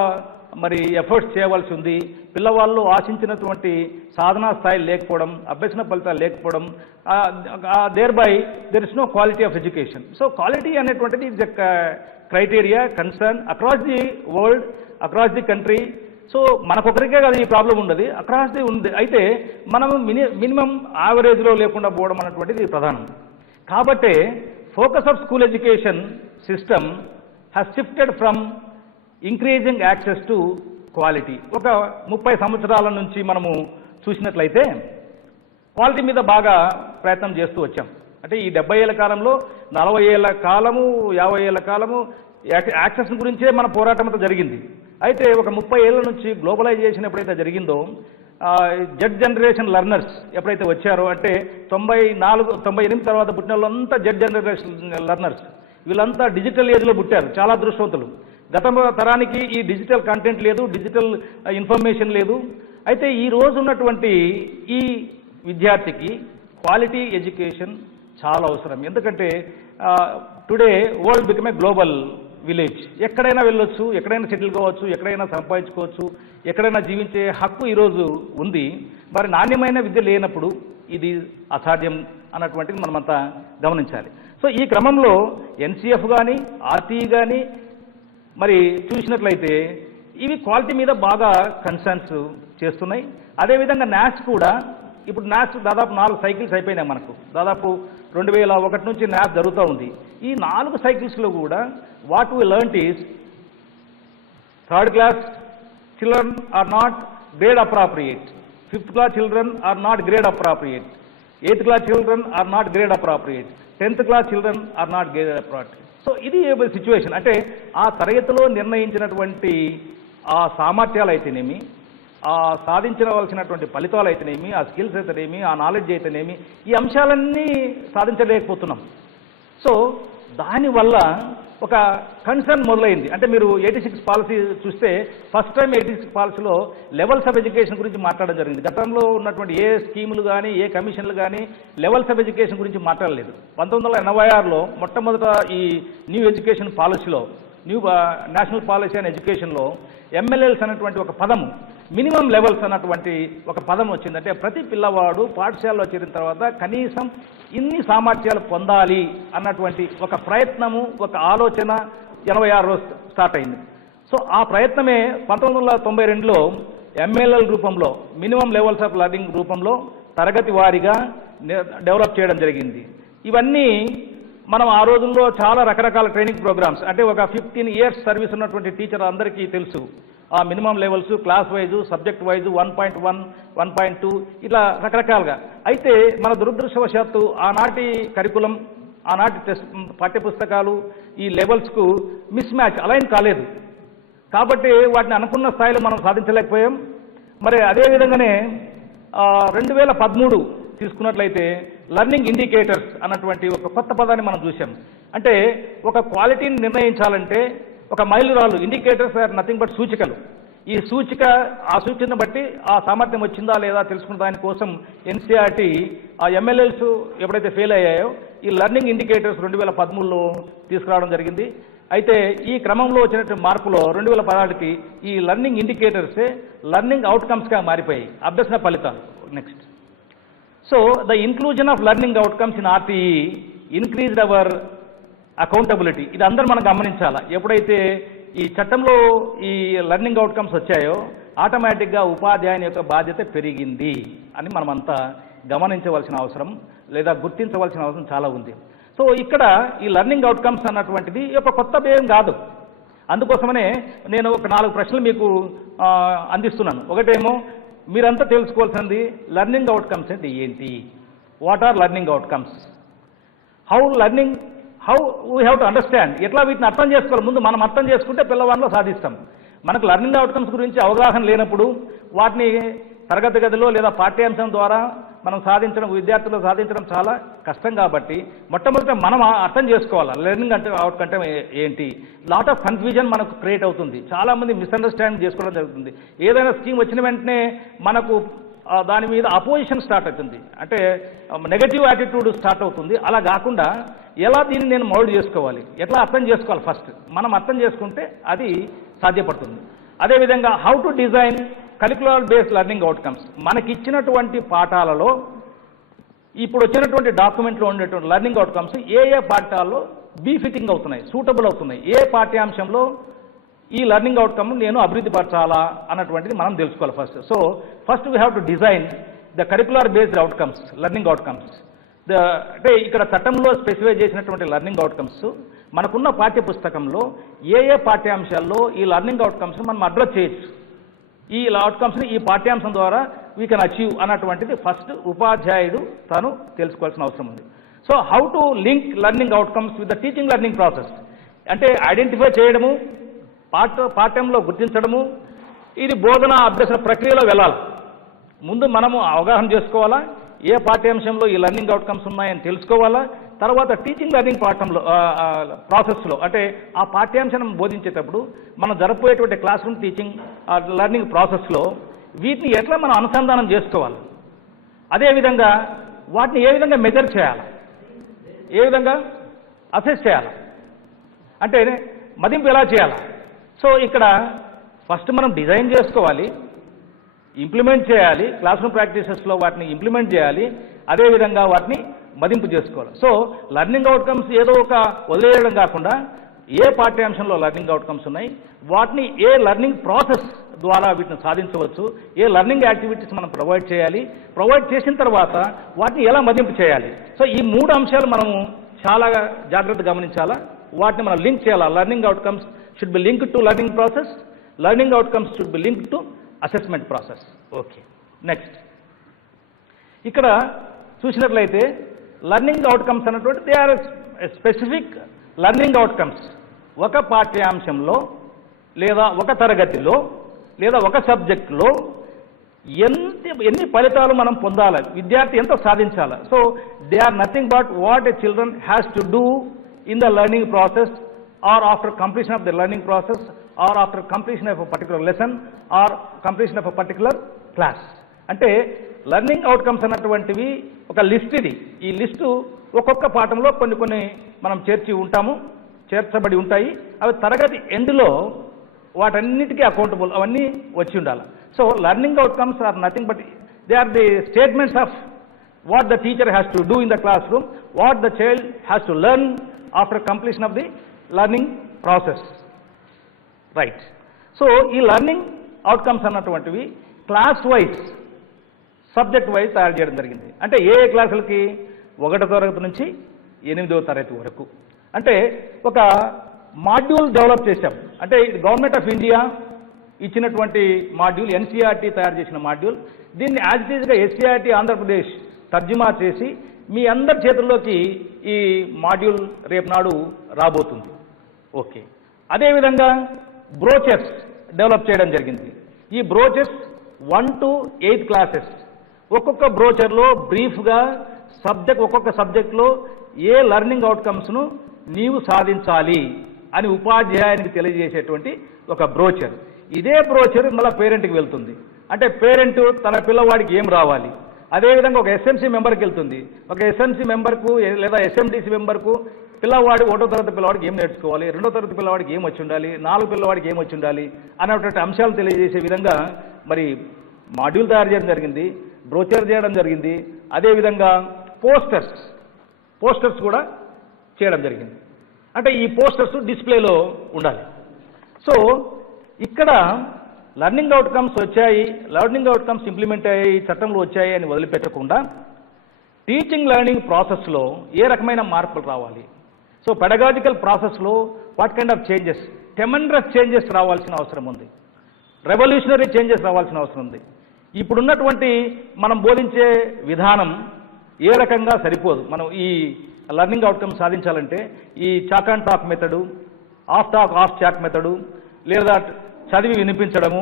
ఎఫర్ట్స్ చేయవలసి ఉంది. పిల్లవాళ్ళు ఆశించినటువంటి సాధనా స్థాయి లేకపోవడం, అభ్యసన ఫలితాలు లేకపోవడం, thereby there is no quality of education. So quality అనేటువంటిది is a criteria concern across the world, across the country. So మనకొకరికే కాదు ఈ ప్రాబ్లం ఉన్నది, అక్రాస్ ది ఉంది. అయితే మనము మినిమం యావరేజ్లో లేకుండా పోవడం అన్నటువంటిది ప్రధానం. కాబట్టి focus of school education system has shifted from increasing access to quality. ఒక 30 సంవత్సరాల నుంచి మనము చూసినట్లయితే క్వాలిటీ మీద బాగా ప్రయత్నం చేస్తూ వచ్చాం. అంటే ఈ 70 ఏళ్ల కాలంలో 40 ఏళ్ల కాలము, 50 ఏళ్ల కాలము యాక్సెస్ గురించే మన పోరాటం అంతా జరిగింది. అయితే ఒక 30 ఏళ్ల నుంచి గ్లోబలైజేషన్ ఎప్పుడైతే జరిగిందో, జెడ్ జనరేషన్ లెర్నర్స్ ఎప్పుడైతే వచ్చారో, అంటే 98 తర్వాత పుట్టిన వాళ్ళంతా జెడ్ జనరేషన్ లెర్నర్స్, వీళ్ళంతా డిజిటల్ ఏజ్లో పుట్టారు, చాలా అదృష్టవంతులు. గత తరానికి ఈ డిజిటల్ కంటెంట్ లేదు, డిజిటల్ ఇన్ఫర్మేషన్ లేదు. అయితే ఈ రోజు ఉన్నటువంటి ఈ విద్యార్థికి క్వాలిటీ ఎడ్యుకేషన్ చాలా అవసరం. ఎందుకంటే today world become a global village. ఎక్కడైనా వెళ్ళొచ్చు, ఎక్కడైనా సెటిల్ కావచ్చు, ఎక్కడైనా సంపాదించుకోవచ్చు, ఎక్కడైనా జీవించే హక్కు ఈరోజు ఉంది. మరి నాణ్యమైన విద్య లేనప్పుడు ఇది అసాధ్యం అన్నటువంటిది మనమంతా గమనించాలి. సో ఈ క్రమంలో NCF కానీ RTE కానీ మరి చూసినట్లయితే ఇవి క్వాలిటీ మీద బాగా కన్సర్న్స్ చేస్తున్నాయి. అదేవిధంగా NAS కూడా, ఇప్పుడు NAS దాదాపు 4 సైకిల్స్ అయిపోయినాయి మనకు. దాదాపు 2001 నుంచి NAS జరుగుతూ ఉంది. ఈ 4 సైకిల్స్లో కూడా what we learned is, 3rd class children are not grade appropriate, 5th class children are not grade appropriate, 8th class children are not grade appropriate, 10th class children are not grade appropriate. So ఇది situation. అంటే ఆ తరగతిలో నిర్ణయించినటువంటి ఆ సామర్థ్యాలు అయితేనేమి, ఆ సాధించవలసినటువంటి ఫలితాలు అయితేనేమి, ఆ స్కిల్స్ అయితేనేమి, ఆ నాలెడ్జ్ అయితేనేమి, ఈ అంశాలన్నీ సాధించలేకపోతున్నాం. సో దానివల్ల ఒక కన్సర్న్ మొదలైంది. అంటే మీరు 86 పాలసీ చూస్తే, ఫస్ట్ టైం 86 పాలసీలో లెవెల్స్ ఆఫ్ ఎడ్యుకేషన్ గురించి మాట్లాడడం జరిగింది. గతంలో ఉన్నటువంటి ఏ స్కీములు కానీ, ఏ కమిషన్లు కానీ లెవెల్స్ ఆఫ్ ఎడ్యుకేషన్ గురించి మాట్లాడలేదు. 1986లో మొట్టమొదట ఈ న్యూ ఎడ్యుకేషన్ పాలసీలో, న్యూ నేషనల్ పాలసీ అండ్ ఎడ్యుకేషన్లో MLLs అనేటువంటి ఒక పదము, మినిమం లెవెల్స్ అన్నటువంటి ఒక పదం వచ్చింది. అంటే ప్రతి పిల్లవాడు పాఠశాలలో చేరిన తర్వాత కనీసం ఇన్ని సామర్థ్యాలు పొందాలి అన్నటువంటి ఒక ప్రయత్నము, ఒక ఆలోచన 86లో స్టార్ట్ అయింది. సో ఆ ప్రయత్నమే 1992లో MLL రూపంలో, మినిమం లెవెల్స్ ఆఫ్ లెర్నింగ్ రూపంలో తరగతి వారీగా డెవలప్ చేయడం జరిగింది. ఇవన్నీ మనం ఆ రోజుల్లో చాలా రకరకాల ట్రైనింగ్ ప్రోగ్రామ్స్, అంటే ఒక 15 years సర్వీస్ ఉన్నటువంటి టీచర్ అందరికీ తెలుసు ఆ minimum levels, class wise, subject wise, 1.1, 1.2 ఇట్లా రకరకాలుగా. అయితే మన దురదృష్టవశాత్తు ఆనాటి కరికులం, ఆనాటి పాఠ్యపుస్తకాలు ఈ లెవెల్స్కు మిస్ మ్యాచ్, అలైన్ కాలేదు. కాబట్టి వాటిని అనుకున్న స్థాయిలో మనం సాధించలేకపోయాం. మరి అదేవిధంగానే 2013 తీసుకున్నట్లయితే లెర్నింగ్ ఇండికేటర్స్ అన్నటువంటి ఒక కొత్త పదాన్ని మనం చూసాం. అంటే ఒక క్వాలిటీని నిర్ణయించాలంటే ఒక మైలురాళ్ళు, ఇండికేటర్స్ ఆర్ నథింగ్ బట్ సూచికలు. ఈ సూచిక ఆ సూచనను బట్టి ఆ సామర్థ్యం వచ్చిందా లేదా తెలుసుకున్న దానికోసం ఎన్సీఆర్టీ ఆ ఎమ్మెల్యేస్ ఎప్పుడైతే ఫెయిల్ అయ్యాయో ఈ లెర్నింగ్ ఇండికేటర్స్ 2013లో తీసుకురావడం జరిగింది. అయితే ఈ క్రమంలో వచ్చినటువంటి మార్పులో 2016కి ఈ లెర్నింగ్ ఇండికేటర్సే లెర్నింగ్ అవుట్కమ్స్గా మారిపోయాయి, అభ్యసన ఫలితాలు. Next, so the inclusion of learning outcomes in RTE increased our accountability. ఇది అందరూ మనం గమనించాలా. ఎప్పుడైతే ఈ చట్టంలో ఈ లెర్నింగ్ అవుట్కమ్స్ వచ్చాయో ఆటోమేటిక్గా ఉపాధ్యాయుని యొక్క బాధ్యత పెరిగింది అని మనమంతా గమనించవలసిన అవసరం లేదా గుర్తించవలసిన అవసరం చాలా ఉంది. సో ఇక్కడ ఈ లెర్నింగ్ అవుట్కమ్స్ అన్నటువంటిది ఒక కొత్త భేయం కాదు. అందుకోసమనే నేను ఒక 4 ప్రశ్నలు మీకు అందిస్తున్నాను. ఒకటేమో మీరంతా తెలుసుకోవాల్సింది లెర్నింగ్ అవుట్కమ్స్ అంటే ఏంటి, what are learning outcomes, how we have to understand, ఎట్లా వీటిని అర్థం చేసుకోవాలి. ముందు మనం అర్థం చేసుకుంటే పిల్లవాడిలో సాధిస్తాం. మనకు లెర్నింగ్ అవుట్కమ్స్ గురించి అవగాహన లేనప్పుడు వాటిని తరగతి గదిలో లేదా పాఠ్యాంశం ద్వారా మనం విద్యార్థులు సాధించడం చాలా కష్టం. కాబట్టి మొట్టమొదట మనం అర్థం చేసుకోవాలి లెర్నింగ్ అంటే అవుట్కమ్ అంటే ఏంటి. లాట్ ఆఫ్ కన్ఫ్యూజన్ మనకు క్రియేట్ అవుతుంది, చాలామంది మిస్అండర్స్టాండింగ్ చేసుకోవడం జరుగుతుంది. ఏదైనా స్కీమ్ వచ్చిన వెంటనే మనకు దాని మీద అపోజిషన్ స్టార్ట్ అవుతుంది, అంటే నెగటివ్ యాటిట్యూడ్ స్టార్ట్ అవుతుంది. అలా కాకుండా ఎలా దీన్ని నేను మౌల్డ్ చేసుకోవాలి, ఎట్లా అర్థం చేసుకోవాలి, ఫస్ట్ మనం అర్థం చేసుకుంటే అది సాధ్యపడుతుంది. అదేవిధంగా how to design curricular based learning outcomes. మనకిచ్చినటువంటి పాఠాలలో ఇప్పుడు వచ్చినటువంటి డాక్యుమెంట్లో ఉండేటువంటి లెర్నింగ్ అవుట్కమ్స్ ఏ పాఠాల్లో బీఫిటింగ్ అవుతున్నాయి, సూటబుల్ అవుతున్నాయి, ఏ పాఠ్యాంశంలో ఈ లెర్నింగ్ అవుట్కమ్ నేను అభివృద్ధి పరచాలా అన్నటువంటిది మనం తెలుసుకోవాలి first. So first we have to design the curricular based outcomes, learning outcomes. అంటే ఇక్కడ చట్టంలో స్పెసిఫై చేసినటువంటి లెర్నింగ్ అవుట్కమ్స్ మనకున్న పాఠ్య పుస్తకంలో ఏ పాఠ్యాంశాల్లో ఈ లెర్నింగ్ అవుట్కమ్స్ మనం అడ్రస్ చేయొచ్చు, ఈ అవుట్కమ్స్ని ఈ పాఠ్యాంశం ద్వారా వీ కెన్ అచీవ్ అన్నటువంటిది ఫస్ట్ ఉపాధ్యాయుడు తాను తెలుసుకోవాల్సిన అవసరం ఉంది. So how to link learning outcomes with the teaching learning process అంటే ఐడెంటిఫై చేయడము, పాఠ్యంలో గుర్తించడము, ఇది బోధన అభ్యసన ప్రక్రియలో వెళ్ళాలి. ముందు మనము అవగాహన చేసుకోవాలా, ఏ పాఠ్యాంశంలో ఈ లెర్నింగ్ అవుట్కమ్స్ ఉన్నాయని తెలుసుకోవాలా. తర్వాత టీచింగ్ లెర్నింగ్ ప్రాసెస్లో అంటే ఆ పాఠ్యాంశాన్ని బోధించేటప్పుడు మనం జరపబోయేటువంటి క్లాస్ రూమ్ టీచింగ్ లెర్నింగ్ ప్రాసెస్లో వీటిని ఎట్లా మనం అనుసంధానం చేసుకోవాలి, అదేవిధంగా వాటిని ఏ విధంగా మెజర్ చేయాలి, ఏ విధంగా అసెస్ చేయాలి, అంటే మదింపు ఎలా చేయాలి. సో ఇక్కడ ఫస్ట్ మనం డిజైన్ చేసుకోవాలి, ఇంప్లిమెంట్ చేయాలి, క్లాస్ రూమ్ ప్రాక్టీసెస్లో వాటిని ఇంప్లిమెంట్ చేయాలి, అదేవిధంగా వాటిని మదింపు చేసుకోవాలి. సో లెర్నింగ్ అవుట్కమ్స్ ఏదో ఒక వదిలేయడం కాకుండా ఏ పాఠ్యాంశంలో లెర్నింగ్ అవుట్కమ్స్ ఉన్నాయి, వాటిని ఏ లెర్నింగ్ ప్రాసెస్ ద్వారా వీటిని సాధించవచ్చు, ఏ లెర్నింగ్ యాక్టివిటీస్ మనం ప్రొవైడ్ చేయాలి, ప్రొవైడ్ చేసిన తర్వాత వాటిని ఎలా మదింపు చేయాలి. సో ఈ 3 అంశాలు మనము చాలా జాగ్రత్తగా గమనించాలా, వాటిని మనం లింక్ చేయాలా. Learning outcomes should be linked to learning process, learning outcomes should be linked to assessment process. Okay, next ఇక్కడ చూసినట్లయితే లెర్నింగ్ అవుట్కమ్స్ అన్నటువంటి they are specific learning outcomes. ఒక పాఠ్యాంశంలో లేదా ఒక తరగతిలో లేదా ఒక సబ్జెక్టులో ఎన్ని ఫలితాలు మనం పొందాలి, విద్యార్థి ఎంత సాధించాలి. So they are nothing but what a children has to do in the learning process or after completion of the learning process or after completion of a particular lesson or completion of a particular class. అంటే learning outcomes అన్నటువంటివి ఒక list. ఇది ఈ list ఒక్కొక్క పాఠంలో కొన్ని మనం చేర్చబడి ఉంటాయి. అవి తరగతి ఎండ్లో వాటన్నిటికీ అకౌంటబుల్ అవన్నీ వచ్చి ఉండాలి. So learning outcomes are nothing but they are the statements of what the teacher has to do in the classroom, what the child has to learn after completion of the learning process. Right. So ఈ learning outcomes అన్నటువంటివి class wise, subject wise తయారు చేయడం జరిగింది. అంటే ఏ క్లాసులకి 1వ తరగతి నుంచి 8వ తరగతి వరకు. అంటే ఒక మాడ్యూల్ డెవలప్ చేశాం. అంటే గవర్నమెంట్ ఆఫ్ ఇండియా ఇచ్చినటువంటి మాడ్యూల్, ఎన్సీఆర్టీ తయారు చేసిన మాడ్యూల్. దీన్ని యాజ్ ఇట్ ఈజ్గా ఎస్సీఆర్టీ ఆంధ్రప్రదేశ్ తర్జుమా చేసి మీ అందరి చేతుల్లోకి ఈ మాడ్యూల్ రేపు నాడు రాబోతుంది. ఓకే. అదేవిధంగా బ్రోచర్స్ డెవలప్ చేయడం జరిగింది. ఈ బ్రోచర్స్ 1 to 8 క్లాసెస్, ఒక్కొక్క బ్రోచర్లో బ్రీఫ్గా ఒక్కొక్క సబ్జెక్ట్లో ఏ లెర్నింగ్ అవుట్కమ్స్ను నీవు సాధించాలి, అని ఉపాధ్యాయునికి తెలియజేసేటువంటి ఒక బ్రోచర్. ఇదే బ్రోచర్ మళ్ళీ పేరెంట్కి వెళ్తుంది. అంటే పేరెంట్ తన పిల్లవాడికి ఏం రావాలి, అదేవిధంగా ఒక ఎస్ఎంసీ మెంబర్కి వెళ్తుంది. ఒక ఎస్ఎంసీ మెంబర్కు లేదా ఎస్ఎండిసి మెంబర్కు పిల్లవాడు 1వ తరగతి పిల్లవాడికి ఏం నేర్చుకోవాలి, 2వ తరగతి పిల్లవాడికి ఏం వచ్చి ఉండాలి, 4 పిల్లవాడికి ఏం వచ్చి ఉండాలి అనేటువంటి అంశాలు తెలియజేసే విధంగా మరి మాడ్యూల్ తయారు చేయడం జరిగింది, బ్రోచర్ చేయడం జరిగింది. అదేవిధంగా పోస్టర్స్ కూడా చేయడం జరిగింది. అంటే ఈ పోస్టర్స్ డిస్ప్లేలో ఉండాలి. సో ఇక్కడ లెర్నింగ్ అవుట్కమ్స్ వచ్చాయి, లెర్నింగ్ అవుట్కమ్స్ ఇంప్లిమెంట్ అయ్యాయి, చట్టంలో వచ్చాయి అని వదిలిపెట్టకుండా టీచింగ్ లెర్నింగ్ ప్రాసెస్లో ఏ రకమైన మార్పులు రావాలి, సో పెడగాజికల్ ప్రాసెస్లో what kind of changes, tremendous changes రావాల్సిన అవసరం ఉంది, రెవల్యూషనరీ చేంజెస్ రావాల్సిన అవసరం ఉంది. ఇప్పుడున్నటువంటి మనం బోధించే విధానం ఏ రకంగా సరిపోదు. మనం ఈ లెర్నింగ్ అవుట్కమ్ సాధించాలంటే ఈ chalk and talk method, of chalk method, లేదా చదివి వినిపించడము,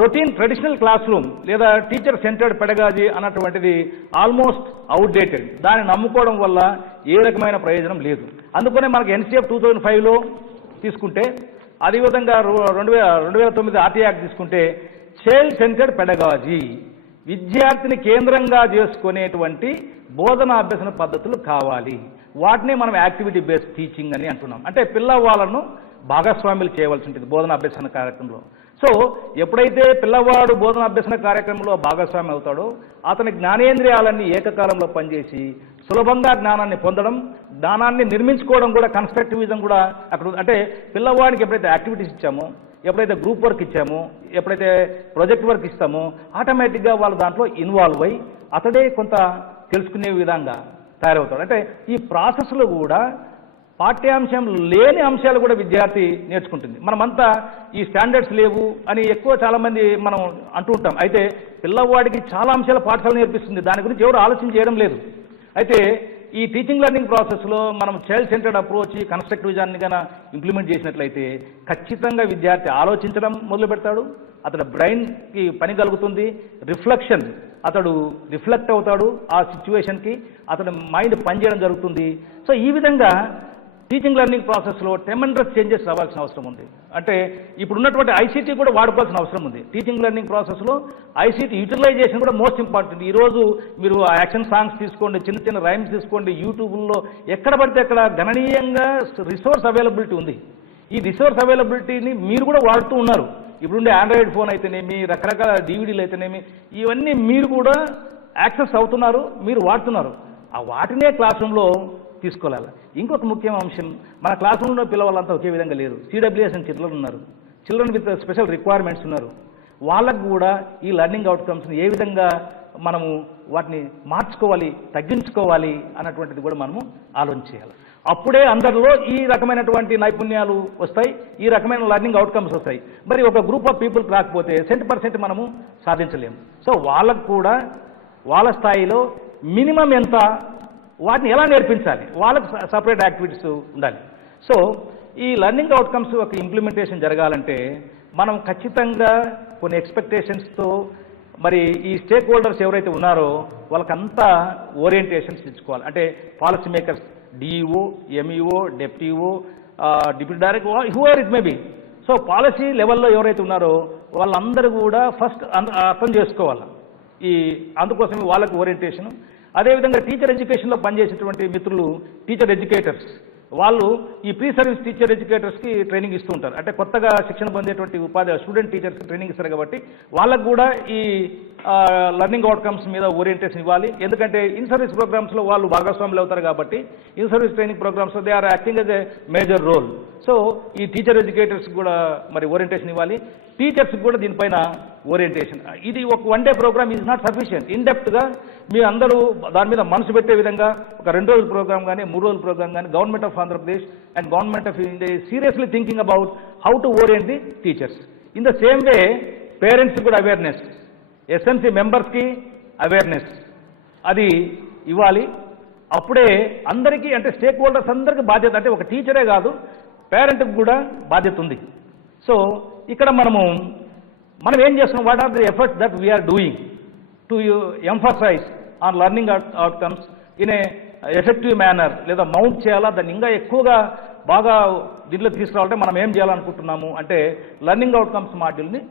రొటీన్ ట్రెడిషనల్ క్లాస్ రూమ్ లేదా టీచర్ సెంటర్డ్ పెడగాజీ అన్నటువంటిది ఆల్మోస్ట్ అవుట్డేటెడ్. దాన్ని నమ్ముకోవడం వల్ల ఏ రకమైన ప్రయోజనం లేదు. అందుకనే మనకు ఎన్సీఎఫ్ 2005లో తీసుకుంటే, అదేవిధంగా 2009 ఆర్టీ యాక్ట్ తీసుకుంటే చైల్డ్ సెంటర్డ్ పెడగాజీ, విద్యార్థిని కేంద్రంగా చేసుకునేటువంటి బోధన అభ్యసన పద్ధతులు కావాలి. వాటిని మనం యాక్టివిటీ బేస్డ్ టీచింగ్ అని అంటున్నాం. అంటే పిల్లవాళ్ళను భాగస్వాములు చేయవలసి ఉంటుంది బోధన అభ్యసన కార్యక్రమంలో. సో ఎప్పుడైతే పిల్లవాడు బోధన అభ్యసన కార్యక్రమంలో భాగస్వామి అవుతాడో అతని జ్ఞానేంద్రియాలన్నీ ఏకకాలంలో పనిచేసి సులభంగా జ్ఞానాన్ని పొందడం, జ్ఞానాన్ని నిర్మించుకోవడం కూడా కన్స్ట్రక్టివిజం కూడా అక్కడ. అంటే పిల్లవాడికి ఎప్పుడైతే యాక్టివిటీస్ ఇచ్చామో, ఎప్పుడైతే గ్రూప్ వర్క్ ఇచ్చామో, ఎప్పుడైతే ప్రాజెక్ట్ వర్క్ ఇస్తామో ఆటోమేటిక్గా వాళ్ళు దాంట్లో ఇన్వాల్వ్ అయ్యి అతడే కొంత తెలుసుకునే విధంగా తయారవుతాడు. అంటే ఈ ప్రాసెస్లో కూడా పాఠ్యాంశం లేని అంశాలు కూడా విద్యార్థి నేర్చుకుంటుంది. మనమంతా ఈ స్టాండర్డ్స్ లేవు అని చాలామంది మనం అంటూ ఉంటాం. అయితే పిల్లవాడికి చాలా అంశాల పాఠశాల నేర్పిస్తుంది, దాని గురించి ఎవరు ఆలోచన చేయడం లేదు. అయితే ఈ టీచింగ్ లెర్నింగ్ ప్రాసెస్లో మనం చైల్డ్ సెంటర్డ్ అప్రోచ్, కన్స్ట్రక్టివిజాన్ని కన్నా ఇంప్లిమెంట్ చేసినట్లయితే ఖచ్చితంగా విద్యార్థి ఆలోచించడం మొదలు పెడతాడు, అతడు బ్రెయిన్కి పని కలుగుతుంది, రిఫ్లెక్షన్, అతడు రిఫ్లెక్ట్ అవుతాడు ఆ సిచ్యువేషన్కి, అతని మైండ్ పనిచేయడం జరుగుతుంది. సో ఈ విధంగా టీచింగ్ లెర్నింగ్ ప్రాసెస్లో ట్రెమెండస్ చేంజెస్ రావాల్సిన అవసరం ఉంది. అంటే ఇప్పుడున్నటువంటి ఐసీటీ కూడా వాడుకోవాల్సిన అవసరం ఉంది. టీచింగ్ లెర్నింగ్ ప్రాసెస్లో ఐసీటీ యూటిలైజేషన్ కూడా మోస్ట్ ఇంపార్టెంట్. ఈరోజు మీరు యాక్షన్ సాంగ్స్ తీసుకోండి, చిన్న చిన్న రైమ్స్ తీసుకోండి, యూట్యూబ్లో ఎక్కడ పడితే అక్కడ గణనీయంగా రిసోర్స్ అవైలబిలిటీ ఉంది. ఈ రిసోర్స్ అవైలబిలిటీని మీరు కూడా వాడుతూ ఉన్నారు. ఇప్పుడుండే ఆండ్రాయిడ్ ఫోన్ అయితేనేమి, రకరకాల డివిడీలు అయితేనేమి, ఇవన్నీ మీరు కూడా యాక్సెస్ అవుతున్నారు, మీరు వాడుతున్నారు. ఆ వాటినే క్లాస్ రూమ్లో తీసుకోవాలి. ఇంకొక ముఖ్యమైన అంశం, మన క్లాస్ రూమ్లో పిల్లవాళ్ళంతా ఒకే విధంగా లేరు. సిడబ్ల్యూఎస్ అని చిల్డ్రన్ ఉన్నారు, చిల్డ్రన్ విత్ స్పెషల్ రిక్వైర్మెంట్స్ ఉన్నారు. వాళ్ళకు కూడా ఈ లెర్నింగ్ అవుట్కమ్స్ని ఏ విధంగా మనము వాటిని మార్చుకోవాలి, తగ్గించుకోవాలి అన్నటువంటిది కూడా మనము ఆలోచన చేయాలి. అప్పుడే అందరిలో ఈ రకమైనటువంటి నైపుణ్యాలు వస్తాయి, ఈ రకమైన లెర్నింగ్ అవుట్కమ్స్ వస్తాయి. మరి ఒక గ్రూప్ ఆఫ్ పీపుల్కి రాకపోతే 100% మనము సాధించలేము. సో వాళ్ళకు కూడా వాళ్ళ స్థాయిలో మినిమం ఎంత, వాటిని ఎలా నేర్పించాలి, వాళ్ళకు సపరేట్ యాక్టివిటీస్ ఉండాలి. సో ఈ లెర్నింగ్ అవుట్కమ్స్ ఒక ఇంప్లిమెంటేషన్ జరగాలంటే మనం ఖచ్చితంగా కొన్ని ఎక్స్పెక్టేషన్స్తో మరి ఈ స్టేక్ హోల్డర్స్ ఎవరైతే ఉన్నారో వాళ్ళకంతా ఓరియంటేషన్స్ ఇచ్చుకోవాలి. అంటే policy makers, DEO, MEO, DyEO, deputy director, whoever it may be. So policy లెవెల్లో ఎవరైతే ఉన్నారో వాళ్ళందరూ కూడా ఫస్ట్ అర్థం చేసుకోవాలి. అందుకోసమే వాళ్ళకి ఓరియంటేషన్. అదేవిధంగా టీచర్ ఎడ్యుకేషన్లో పనిచేసేటువంటి మిత్రులు, టీచర్ ఎడ్యుకేటర్స్, వాళ్ళు ఈ ప్రీ సర్వీస్ టీచర్ ఎడ్యుకేటర్స్కి ట్రైనింగ్ ఇస్తూ ఉంటారు. అంటే కొత్తగా శిక్షణ పొందేటువంటి స్టూడెంట్ టీచర్స్కి ట్రైనింగ్ ఇస్తారు కాబట్టి వాళ్ళకు కూడా ఈ లెర్నింగ్ అవుట్కమ్స్ మీద ఓరియంటేషన్ ఇవ్వాలి. ఎందుకంటే ఇన్ సర్వీస్ ప్రోగ్రామ్స్లో వాళ్ళు భాగస్వాములు అవుతారు కాబట్టి ఇన్ సర్వీస్ ట్రైనింగ్ ప్రోగ్రామ్స్లో they are acting as a major role. So ఈ టీచర్ ఎడ్యుకేటర్స్ కూడా మరి ఓరియంటేషన్ ఇవ్వాలి. టీచర్స్కి కూడా దీనిపైన ఓరియంటేషన్. ఇది ఒక 1 day programme is not sufficient. ఇన్డెప్త్గా మీ అందరూ దాని మీద మనసు పెట్టే విధంగా ఒక 2 రోజుల ప్రోగ్రామ్ కానీ 3 రోజుల ప్రోగ్రామ్ కానీ government of Andhra Pradesh and government of India seriously thinking about how to orient the teachers. In the same way parents కూడా అవేర్నెస్, ఎస్ఎంసీ మెంబర్స్కి అవేర్నెస్ అది ఇవ్వాలి. అప్పుడే అందరికీ, అంటే స్టేక్ హోల్డర్స్ అందరికీ బాధ్యత, అంటే ఒక టీచరే కాదు పేరెంట్కి కూడా బాధ్యత ఉంది. సో ఇక్కడ మనం ఏం చేస్తున్నాం, what are the efforts that we are doing to emphasize on learning outcomes in a effective manner, లేదా మౌంట్ చేయాలా, దాన్ని ఇంకా ఎక్కువగా బాగా దీంట్లో తీసుకురావాలంటే మనం ఏం చేయాలనుకుంటున్నాము అంటే లెర్నింగ్ అవుట్కమ్స్ మాడ్యూల్ని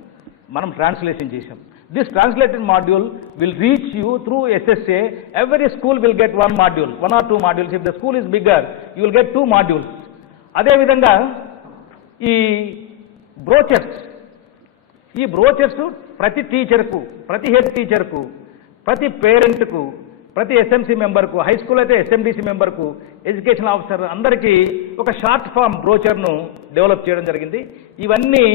మనం ట్రాన్స్లేషన్ చేసాం. This translated module will reach you through SSA. Every school will get one module, one or two modules. If the school is bigger, you will get 2 modules. అదే విధంగా ఈ బ్రోచర్స్ ప్రతి టీచర్కు, ప్రతి head టీచర్కు, ప్రతి పేరెంట్కు, ప్రతి SMC మెంబర్కు, high school అయితే ఎస్ఎండిసి మెంబర్కు, education officer అందరికీ ఒక షార్ట్ ఫామ్ బ్రోచర్ను డెవలప్ చేయడం జరిగింది. ఇవన్నీ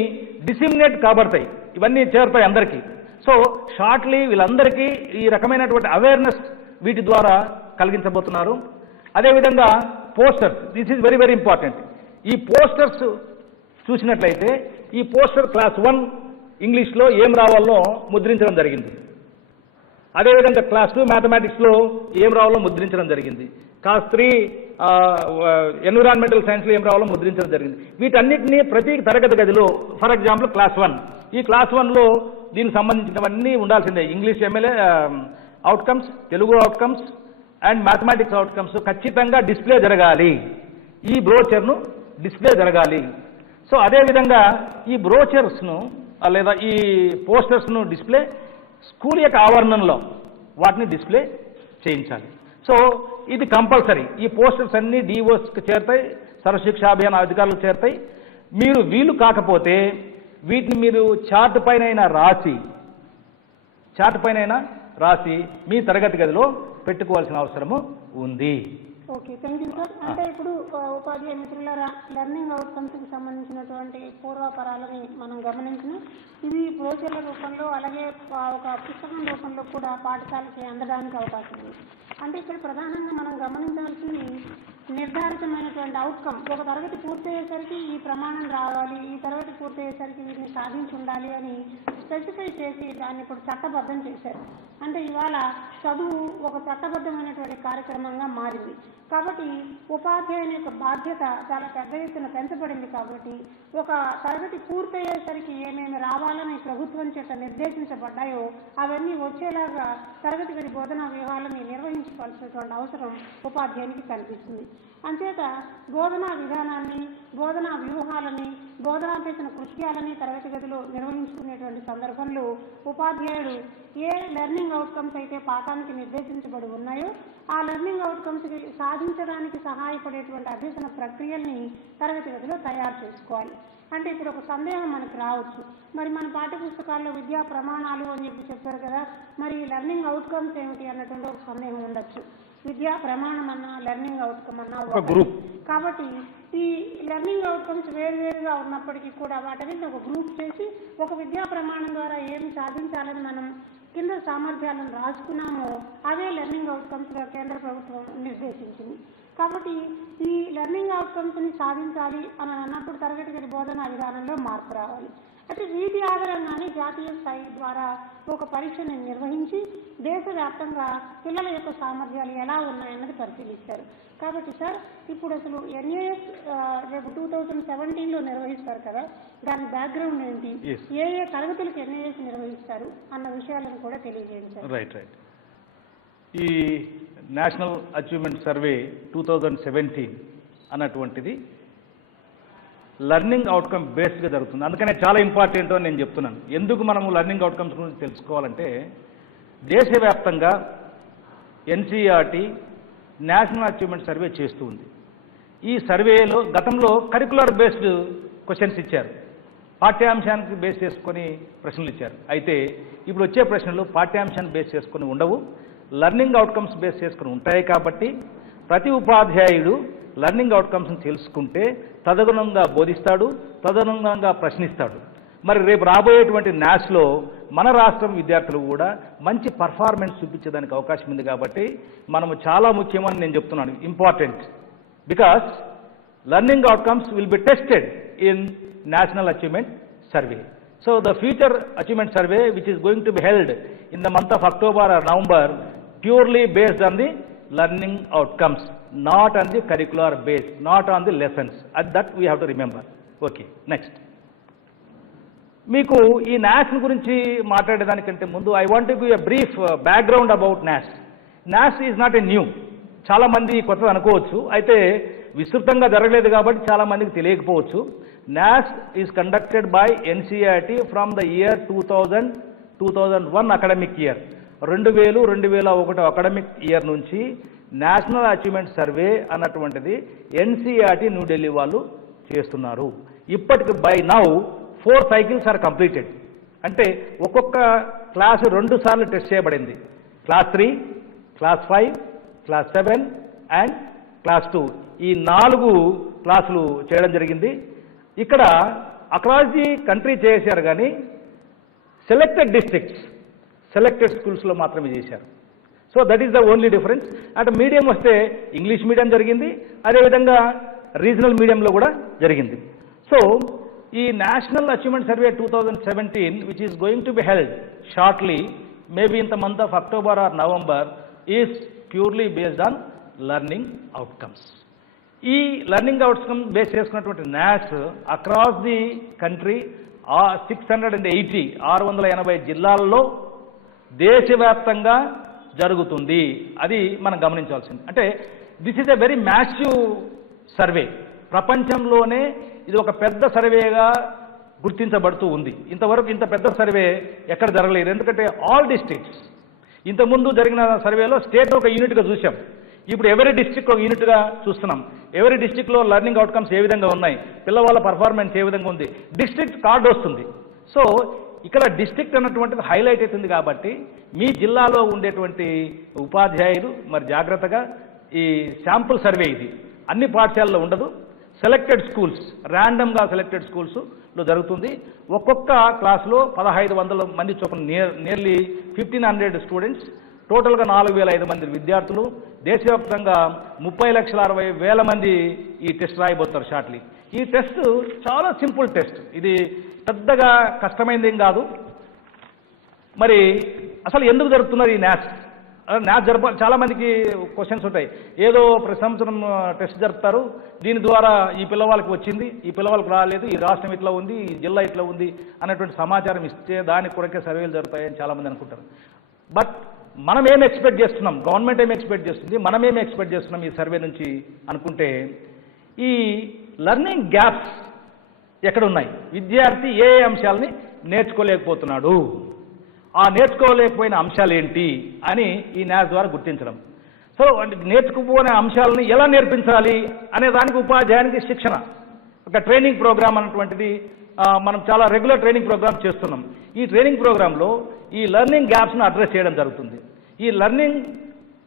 డిసిమినేట్ కాబడతాయి, ఇవన్నీ చేరుతాయి అందరికీ. సో షార్ట్లీ వీళ్ళందరికీ ఈ రకమైనటువంటి అవేర్నెస్ వీటి ద్వారా కలిగించబోతున్నారు. అదేవిధంగా posters, this is very very important. ఈ పోస్టర్స్ చూసినట్లయితే ఈ పోస్టర్ క్లాస్ 1 ఇంగ్లీష్లో ఏం రావాలో ముద్రించడం జరిగింది. అదేవిధంగా క్లాస్ 2 మ్యాథమెటిక్స్లో ఏం రావాలో ముద్రించడం జరిగింది. క్లాస్ 3 ఎన్విరాన్మెంటల్ సైన్స్లో ఏం రావాలో ముద్రించడం జరిగింది. వీటన్నిటినీ ప్రతి తరగతి గదిలో, ఫర్ ఎగ్జాంపుల్ క్లాస్ 1, ఈ క్లాస్ 1లో దీనికి సంబంధించినవన్నీ ఉండాల్సిందే. English MLA outcomes, Telugu outcomes and mathematics outcomes ఖచ్చితంగా డిస్ప్లే జరగాలి. ఈ బ్రోచర్ను డిస్ప్లే జరగాలి. సో అదేవిధంగా ఈ బ్రోచర్స్ను లేదా ఈ పోస్టర్స్ను డిస్ప్లే స్కూల్ యొక్క ఆవరణంలో వాటిని డిస్ప్లే చేయించాలి. సో ఇది కంపల్సరీ. ఈ పోస్టర్స్ అన్నీ డిఓస్కి చేరుతాయి, సర్వశిక్ష అభియాన్ అధికారులకు చేరుతాయి. మీరు వీలు కాకపోతే వీటిని మీరు చార్ట్ పైన రాసి మీ తరగతి గదిలో పెట్టుకోవాల్సిన అవసరము ఉంది. Okay, thank you sir. అంటే ఇప్పుడు ఉపాధ్యాయ మిత్రులారా, లెర్నింగ్ అవుట్కమ్స్కి సంబంధించినటువంటి పూర్వాపరాలని మనం గమనించిన ఇది బ్రోచర్ల రూపంలో అలాగే ఒక పుస్తకం రూపంలో కూడా పాఠశాలకి అందడానికి అవకాశం ఉంది. అంటే ఇక్కడ ప్రధానంగా మనం గమనించాల్సింది నిర్ధారితమైనటువంటి అవుట్కమ్. ఒక తరగతి పూర్తయ్యేసరికి ఈ ప్రమాణం రావాలి, ఈ తరగతి పూర్తయ్యేసరికి వీటిని సాధించి ఉండాలి అని స్పెసిఫై చేసి దాన్ని ఇప్పుడు చట్టబద్ధం చేశారు. అంటే ఇవాళ చదువు ఒక చట్టబద్ధమైనటువంటి కార్యక్రమంగా మారింది. కాబట్టి ఉపాధ్యాయుని యొక్క బాధ్యత చాలా పెద్ద ఎత్తున పెంచబడింది. కాబట్టి ఒక తరగతి పూర్తయ్యేసరికి ఏమేమి రావాలని ప్రభుత్వం చేత నిర్దేశించబడ్డాయో అవన్నీ వచ్చేలాగా తరగతి గది బోధనా వ్యూహాలని నిర్వహించుకోవాల్సినటువంటి అవసరం ఉపాధ్యాయునికి కనిపిస్తుంది. అంచేత బోధనా విధానాన్ని, బోధనా వ్యూహాలని, బోధనాభ్యసన కృత్యాలని తరగతి గదిలో నిర్వహించుకునేటువంటి సందర్భంలో ఉపాధ్యాయుడు ఏ లెర్నింగ్ అవుట్కమ్స్ అయితే పాఠానికి నిర్దేశించబడి ఉన్నాయో ఆ లెర్నింగ్ అవుట్కమ్స్ సాధించడానికి సహాయపడేటువంటి అభ్యసన ప్రక్రియల్ని తరగతి గదిలో తయారు చేసుకోవాలి. అంటే ఇప్పుడు ఒక సందేహం మనకు రావచ్చు, మరి మన పాఠ్యపుస్తకాల్లో విద్యా ప్రమాణాలు అని చెప్పారు కదా, మరి లెర్నింగ్ అవుట్కమ్స్ ఏమిటి అన్నటువంటి ఒక సందేహం ఉండొచ్చు. విద్యా ప్రమాణం అన్నా లెర్నింగ్ అవుట్కమ్ అన్నా ఒక గ్రూప్. కాబట్టి ఈ లెర్నింగ్ అవుట్కమ్స్ వేరువేరుగా ఉన్నప్పటికీ కూడా వాటన్నింటినీ ఒక గ్రూప్ చేసి ఒక విద్యా ప్రమాణం ద్వారా ఏమి సాధించాలని మనం కింద సామర్థ్యాలను రాసుకున్నామో అవే లెర్నింగ్ అవుట్కమ్స్గా కేంద్ర ప్రభుత్వం నిర్దేశించింది. కాబట్టి ఈ లెర్నింగ్ అవుట్కమ్స్ని సాధించాలి అని అన్నప్పుడు తరగతి గది బోధనా విధానంలో మార్పు రావాలి. అయితే వీటి ఆధారంగానే జాతీయ స్థాయి ద్వారా ఒక పరీక్షను నిర్వహించి దేశవ్యాప్తంగా పిల్లల యొక్క సామర్థ్యాలు ఎలా ఉన్నాయన్నది పరిశీలిస్తారు. కాబట్టి సార్ ఇప్పుడు అసలు ఎన్ఏఎస్ రేపు 2017లో నిర్వహిస్తారు కదా, దాని బ్యాక్గ్రౌండ్ ఏంటి, ఏ ఏ తరగతులకు ఎన్ఏఎస్ నిర్వహిస్తారు అన్న విషయాలను కూడా తెలియజేయండి. రైట్. ఈ నేషనల్ అచీవ్మెంట్ సర్వే 2017 అన్నటువంటిది లెర్నింగ్ అవుట్కమ్ బేస్డ్గా జరుగుతుంది. అందుకనే చాలా ఇంపార్టెంట్ అని నేను చెప్తున్నాను. ఎందుకు మనము లెర్నింగ్ అవుట్కమ్స్ గురించి తెలుసుకోవాలంటే దేశవ్యాప్తంగా ఎన్సీఆర్టీ నేషనల్ అచీవ్మెంట్ సర్వే చేస్తూ ఉంది. ఈ సర్వేలో గతంలో కరికులర్ బేస్డ్ క్వశ్చన్స్ ఇచ్చారు, పాఠ్యాంశానికి బేస్ చేసుకొని ప్రశ్నలు ఇచ్చారు. అయితే ఇప్పుడు వచ్చే ప్రశ్నలు పాఠ్యాంశాన్ని బేస్ చేసుకొని ఉండవు, లెర్నింగ్ అవుట్కమ్స్ బేస్ చేసుకొని ఉంటాయి. కాబట్టి ప్రతి ఉపాధ్యాయుడు లెర్నింగ్ అవుట్కమ్స్ని తెలుసుకుంటే తదనుగుణంగా బోధిస్తాడు, తదనుగుణంగా ప్రశ్నిస్తాడు. మరి రేపు రాబోయేటువంటి న్యాస్లో మన రాష్ట్రం విద్యార్థులు కూడా మంచి పర్ఫార్మెన్స్ చూపించేదానికి అవకాశం ఉంది. కాబట్టి మనము చాలా ముఖ్యమని నేను చెప్తున్నాను, important, because learning outcomes will be tested in national achievement survey. So the future achievement survey which is going to be held in the month of October or November purely based on the learning outcomes, not on the curricular base, not on the lessons. And that we have to remember. Okay, next. మీకు ఈ NAS గురించి మాట్లాడేదానికంటే ముందు I want to give a brief background about NAS. NAS is not a new. చాలా మంది కొత్తది అనుకోవచ్చు. అయితే విస్తృతంగా జరగలేదు కాబట్టి చాలా మందికి తెలియకపోవచ్చు. NAS is conducted by NCERT from the year 2000-2001 academic year. 2000-2001 academic year నుంచి నేషనల్ అచీవ్మెంట్ సర్వే అన్నటువంటిది NCERT న్యూఢిల్లీ వాళ్ళు చేస్తున్నారు. ఇప్పటికి by now 4 cycles are completed. అంటే ఒక్కొక్క క్లాసు 2 సార్లు టెస్ట్ చేయబడింది. Class 3, class 5, class 7 and class 2 ఈ 4 క్లాసులు చేయడం జరిగింది. ఇక్కడ అక్రాస్ ది కంట్రీ చేశారు కానీ సెలెక్టెడ్ డిస్ట్రిక్ట్స్, సెలెక్టెడ్ స్కూల్స్లో మాత్రమే చేశారు. So that is the only difference. అంటే మీడియం వస్తే ఇంగ్లీష్ మీడియం జరిగింది, అదేవిధంగా రీజనల్ మీడియంలో కూడా జరిగింది. సో ఈ national achievement survey 2017 which is going to be held shortly, maybe in the month of October or November, is purely based on learning outcomes. ఈ learning outcome base చేసుకున్నటువంటి NAS across the country 680 జిల్లాల్లో దేశవ్యాప్తంగా జరుగుతుంది. అది మనం గమనించాల్సింది. అంటే this is a very massive survey. ప్రపంచంలోనే ఇది ఒక పెద్ద సర్వేగా గుర్తించబడుతూ ఉంది. ఇంతవరకు ఇంత పెద్ద సర్వే ఎక్కడ జరగలేదు. ఎందుకంటే ఆల్ డిస్ట్రిక్ట్స్, ఇంతకుముందు జరిగిన సర్వేలో స్టేట్ ఒక యూనిట్గా చూసాం, ఇప్పుడు ఎవరీ డిస్ట్రిక్ట్ ఒక యూనిట్గా చూస్తున్నాం. ఎవరీ డిస్ట్రిక్ట్లో లెర్నింగ్ అవుట్కమ్స్ ఏ విధంగా ఉన్నాయి, పిల్లవాళ్ళ పర్ఫార్మెన్స్ ఏ విధంగా ఉంది, డిస్ట్రిక్ట్ కార్డు వస్తుంది. సో ఇక్కడ డిస్ట్రిక్ట్ అన్నటువంటిది హైలైట్ అవుతుంది. కాబట్టి మీ జిల్లాలో ఉండేటువంటి ఉపాధ్యాయులు మరి జాగ్రత్తగా, ఈ శాంపుల్ సర్వే ఇది అన్ని పాఠశాలలో ఉండదు, సెలెక్టెడ్ స్కూల్స్, ర్యాండమ్గా సెలెక్టెడ్ స్కూల్స్లో జరుగుతుంది. ఒక్కొక్క క్లాసులో 1500 మంది చొప్పున నియర్లీ 1500 స్టూడెంట్స్, టోటల్గా 4005 మంది విద్యార్థులు, దేశవ్యాప్తంగా 30,60,000 మంది ఈ టెస్ట్ రాయబోతారు షార్ట్లీ. ఈ టెస్ట్ చాలా సింపుల్ టెస్ట్, ఇది పెద్దగా కష్టమైనది ఏం కాదు. మరి అసలు ఎందుకు జరుగుతున్నారు ఈ NAS? NAS చాలా మందికి క్వశ్చన్స్ ఉంటాయి. ఏదో ప్రతి సంవత్సరం టెస్ట్ జరుపుతారు, దీని ద్వారా ఈ పిల్లవాళ్ళకి వచ్చింది, ఈ పిల్లవాళ్ళకి రాలేదు, ఈ రాష్ట్రం ఇట్లా ఉంది, ఈ జిల్లా ఇట్లా ఉంది అన్నటువంటి సమాచారం ఇస్తే దాని కొరకే సర్వేలు జరుగుతాయని చాలామంది అనుకుంటారు. బట్ మనం ఏం ఎక్స్పెక్ట్ చేస్తున్నాం, గవర్నమెంట్ ఏం ఎక్స్పెక్ట్ చేస్తుంది, మనం ఏం ఎక్స్పెక్ట్ చేస్తున్నాం ఈ సర్వే నుంచి అనుకుంటే, ఈ లెర్నింగ్ గ్యాప్స్ ఎక్కడ ఉన్నాయి, విద్యార్థి ఏ అంశాలని నేర్చుకోలేకపోతున్నాడు, ఆ నేర్చుకోలేకపోయిన అంశాలు ఏంటి అని ఈ NAS ద్వారా గుర్తించడం. సో నేర్చుకుపోయిన అంశాలని ఎలా నేర్పించాలి అనే దానికి ఉపాధ్యాయునికి శిక్షణ, ఒక ట్రైనింగ్ ప్రోగ్రామ్ అన్నటువంటిది మనం చాలా రెగ్యులర్ ట్రైనింగ్ ప్రోగ్రామ్ చేస్తున్నాం. ఈ ట్రైనింగ్ ప్రోగ్రాంలో ఈ లెర్నింగ్ గ్యాప్స్ను అడ్రస్ చేయడం జరుగుతుంది. ఈ లెర్నింగ్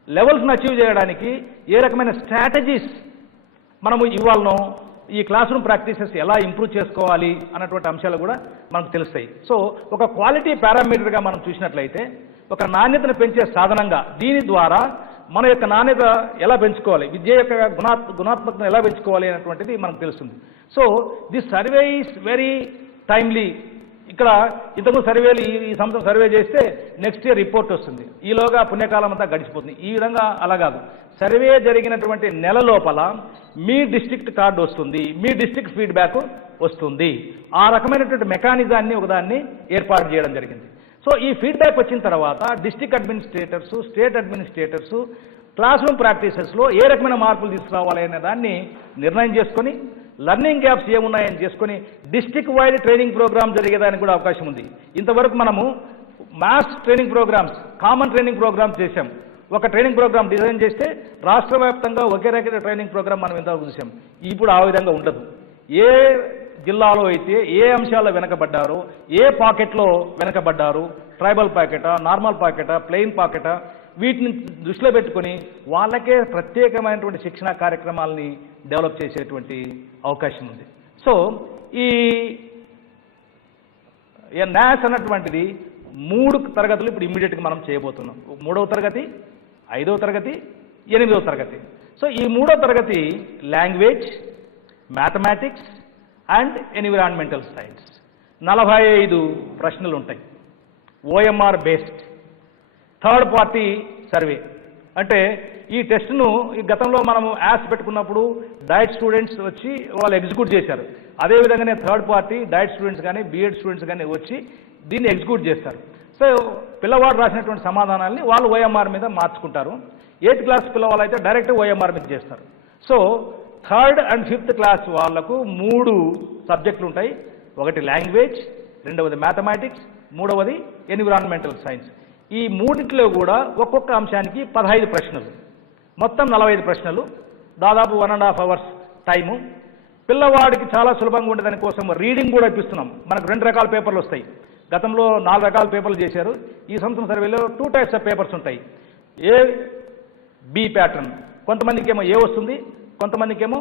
లెవెల్స్ను అచీవ్ చేయడానికి ఏ రకమైన స్ట్రాటజీస్ మనము ఇవ్వాలనో, ఈ క్లాస్ రూమ్ ప్రాక్టీసెస్ ఎలా ఇంప్రూవ్ చేసుకోవాలి అన్నటువంటి అంశాలు కూడా మనకు తెలుస్తాయి. సో ఒక క్వాలిటీ పారామీటర్గా మనం చూసినట్లయితే, ఒక నాణ్యతను పెంచే సాధనంగా దీని ద్వారా మన యొక్క నాణ్యత ఎలా పెంచుకోవాలి, విద్య యొక్క గుణాత్మకతను ఎలా పెంచుకోవాలి అనేటువంటిది మనకు తెలుస్తుంది. So this survey is very timely. ఇక్కడ ఇంతకుముందు సర్వేలు ఈ సంవత్సరం సర్వే చేస్తే నెక్స్ట్ ఇయర్ రిపోర్ట్ వస్తుంది, ఈలోగా పుణ్యకాలం అంతా గడిచిపోతుంది. ఈ విధంగా అలా కాదు, సర్వే జరిగినటువంటి నెల లోపల మీ డిస్ట్రిక్ట్ కార్డు వస్తుంది, మీ డిస్ట్రిక్ట్ ఫీడ్బ్యాక్ వస్తుంది. ఆ రకమైనటువంటి మెకానిజాన్ని ఒకదాన్ని ఏర్పాటు చేయడం జరిగింది. సో ఈ ఫీడ్బ్యాక్ వచ్చిన తర్వాత డిస్ట్రిక్ట్ అడ్మినిస్ట్రేటర్సు, స్టేట్ అడ్మినిస్ట్రేటర్సు క్లాస్ రూమ్ ప్రాక్టీసెస్లో ఏ రకమైన మార్పులు తీసుకురావాలి అనే దాన్ని నిర్ణయం చేసుకొని, లెర్నింగ్ గ్యాప్స్ ఏమున్నాయని చేసుకొని డిస్ట్రిక్ట్ వైడ్ ట్రైనింగ్ ప్రోగ్రామ్ జరిగేదానికి కూడా అవకాశం ఉంది. ఇంతవరకు మనము mass training programmes, common training programmes చేశాం. ఒక ట్రైనింగ్ ప్రోగ్రామ్ డిజైన్ చేస్తే రాష్ట్ర వ్యాప్తంగా ఒకే రకమైన ట్రైనింగ్ ప్రోగ్రామ్ మనం ఇంతవరకు చూసాం. ఇప్పుడు ఆ విధంగా ఉండదు. ఏ జిల్లాలో అయితే ఏ అంశాల్లో వెనకబడ్డారో, ఏ పాకెట్లో వెనకబడ్డారు, ట్రైబల్ పాకెటా, నార్మల్ పాకెటా, ప్లెయిన్ పాకెటా, వీటిని దృష్టిలో పెట్టుకొని వాళ్ళకే ప్రత్యేకమైనటువంటి శిక్షణా కార్యక్రమాలని డెవలప్ చేసేటువంటి అవకాశం ఉంది. సో ఈ NAS అన్నటువంటిది 3 తరగతులు ఇప్పుడు ఇమ్మీడియట్గా మనం చేయబోతున్నాం. 3వ తరగతి, 5వ తరగతి, 8వ తరగతి. సో ఈ 3వ తరగతి language, mathematics and environmental science 45 ప్రశ్నలు ఉంటాయి. OMR based third party survey. అంటే ఈ టెస్ట్ను ఈ గతంలో మనము యాప్స్ పెట్టుకున్నప్పుడు డైట్ స్టూడెంట్స్ వచ్చి వాళ్ళు ఎగ్జిక్యూట్ చేశారు. అదేవిధంగానే థర్డ్ పార్టీ డైట్ స్టూడెంట్స్ కానీ బీఎడ్ స్టూడెంట్స్ కానీ వచ్చి దీన్ని ఎగ్జిక్యూట్ చేస్తారు. సో పిల్లవాడు రాసినటువంటి సమాధానాలని వాళ్ళు OMR మీద మార్చుకుంటారు. 8th క్లాస్ పిల్లవాళ్ళు అయితే డైరెక్ట్ OMR మీద చేస్తారు. So third and fifth class వాళ్లకు 3 సబ్జెక్టులు ఉంటాయి. ఒకటి లాంగ్వేజ్, రెండవది మ్యాథమెటిక్స్, మూడవది ఎన్విరాన్మెంటల్ సైన్స్. ఈ మూడిట్లో కూడా ఒక్కొక్క అంశానికి 15 ప్రశ్నలు, మొత్తం 45 ప్రశ్నలు, దాదాపు 1.5 hours టైము. పిల్లవాడికి చాలా సులభంగా ఉండే దానికోసం రీడింగ్ కూడా ఇప్పిస్తున్నాం. మనకు 2 రకాల పేపర్లు వస్తాయి. గతంలో 4 రకాల పేపర్లు చేశారు. ఈ సంవత్సరం సర్వేలో 2 types ఆఫ్ పేపర్స్ ఉంటాయి. ఏ బి ప్యాటర్న్, కొంతమందికి ఏమో ఏ వస్తుంది, కొంతమందికి ఏమో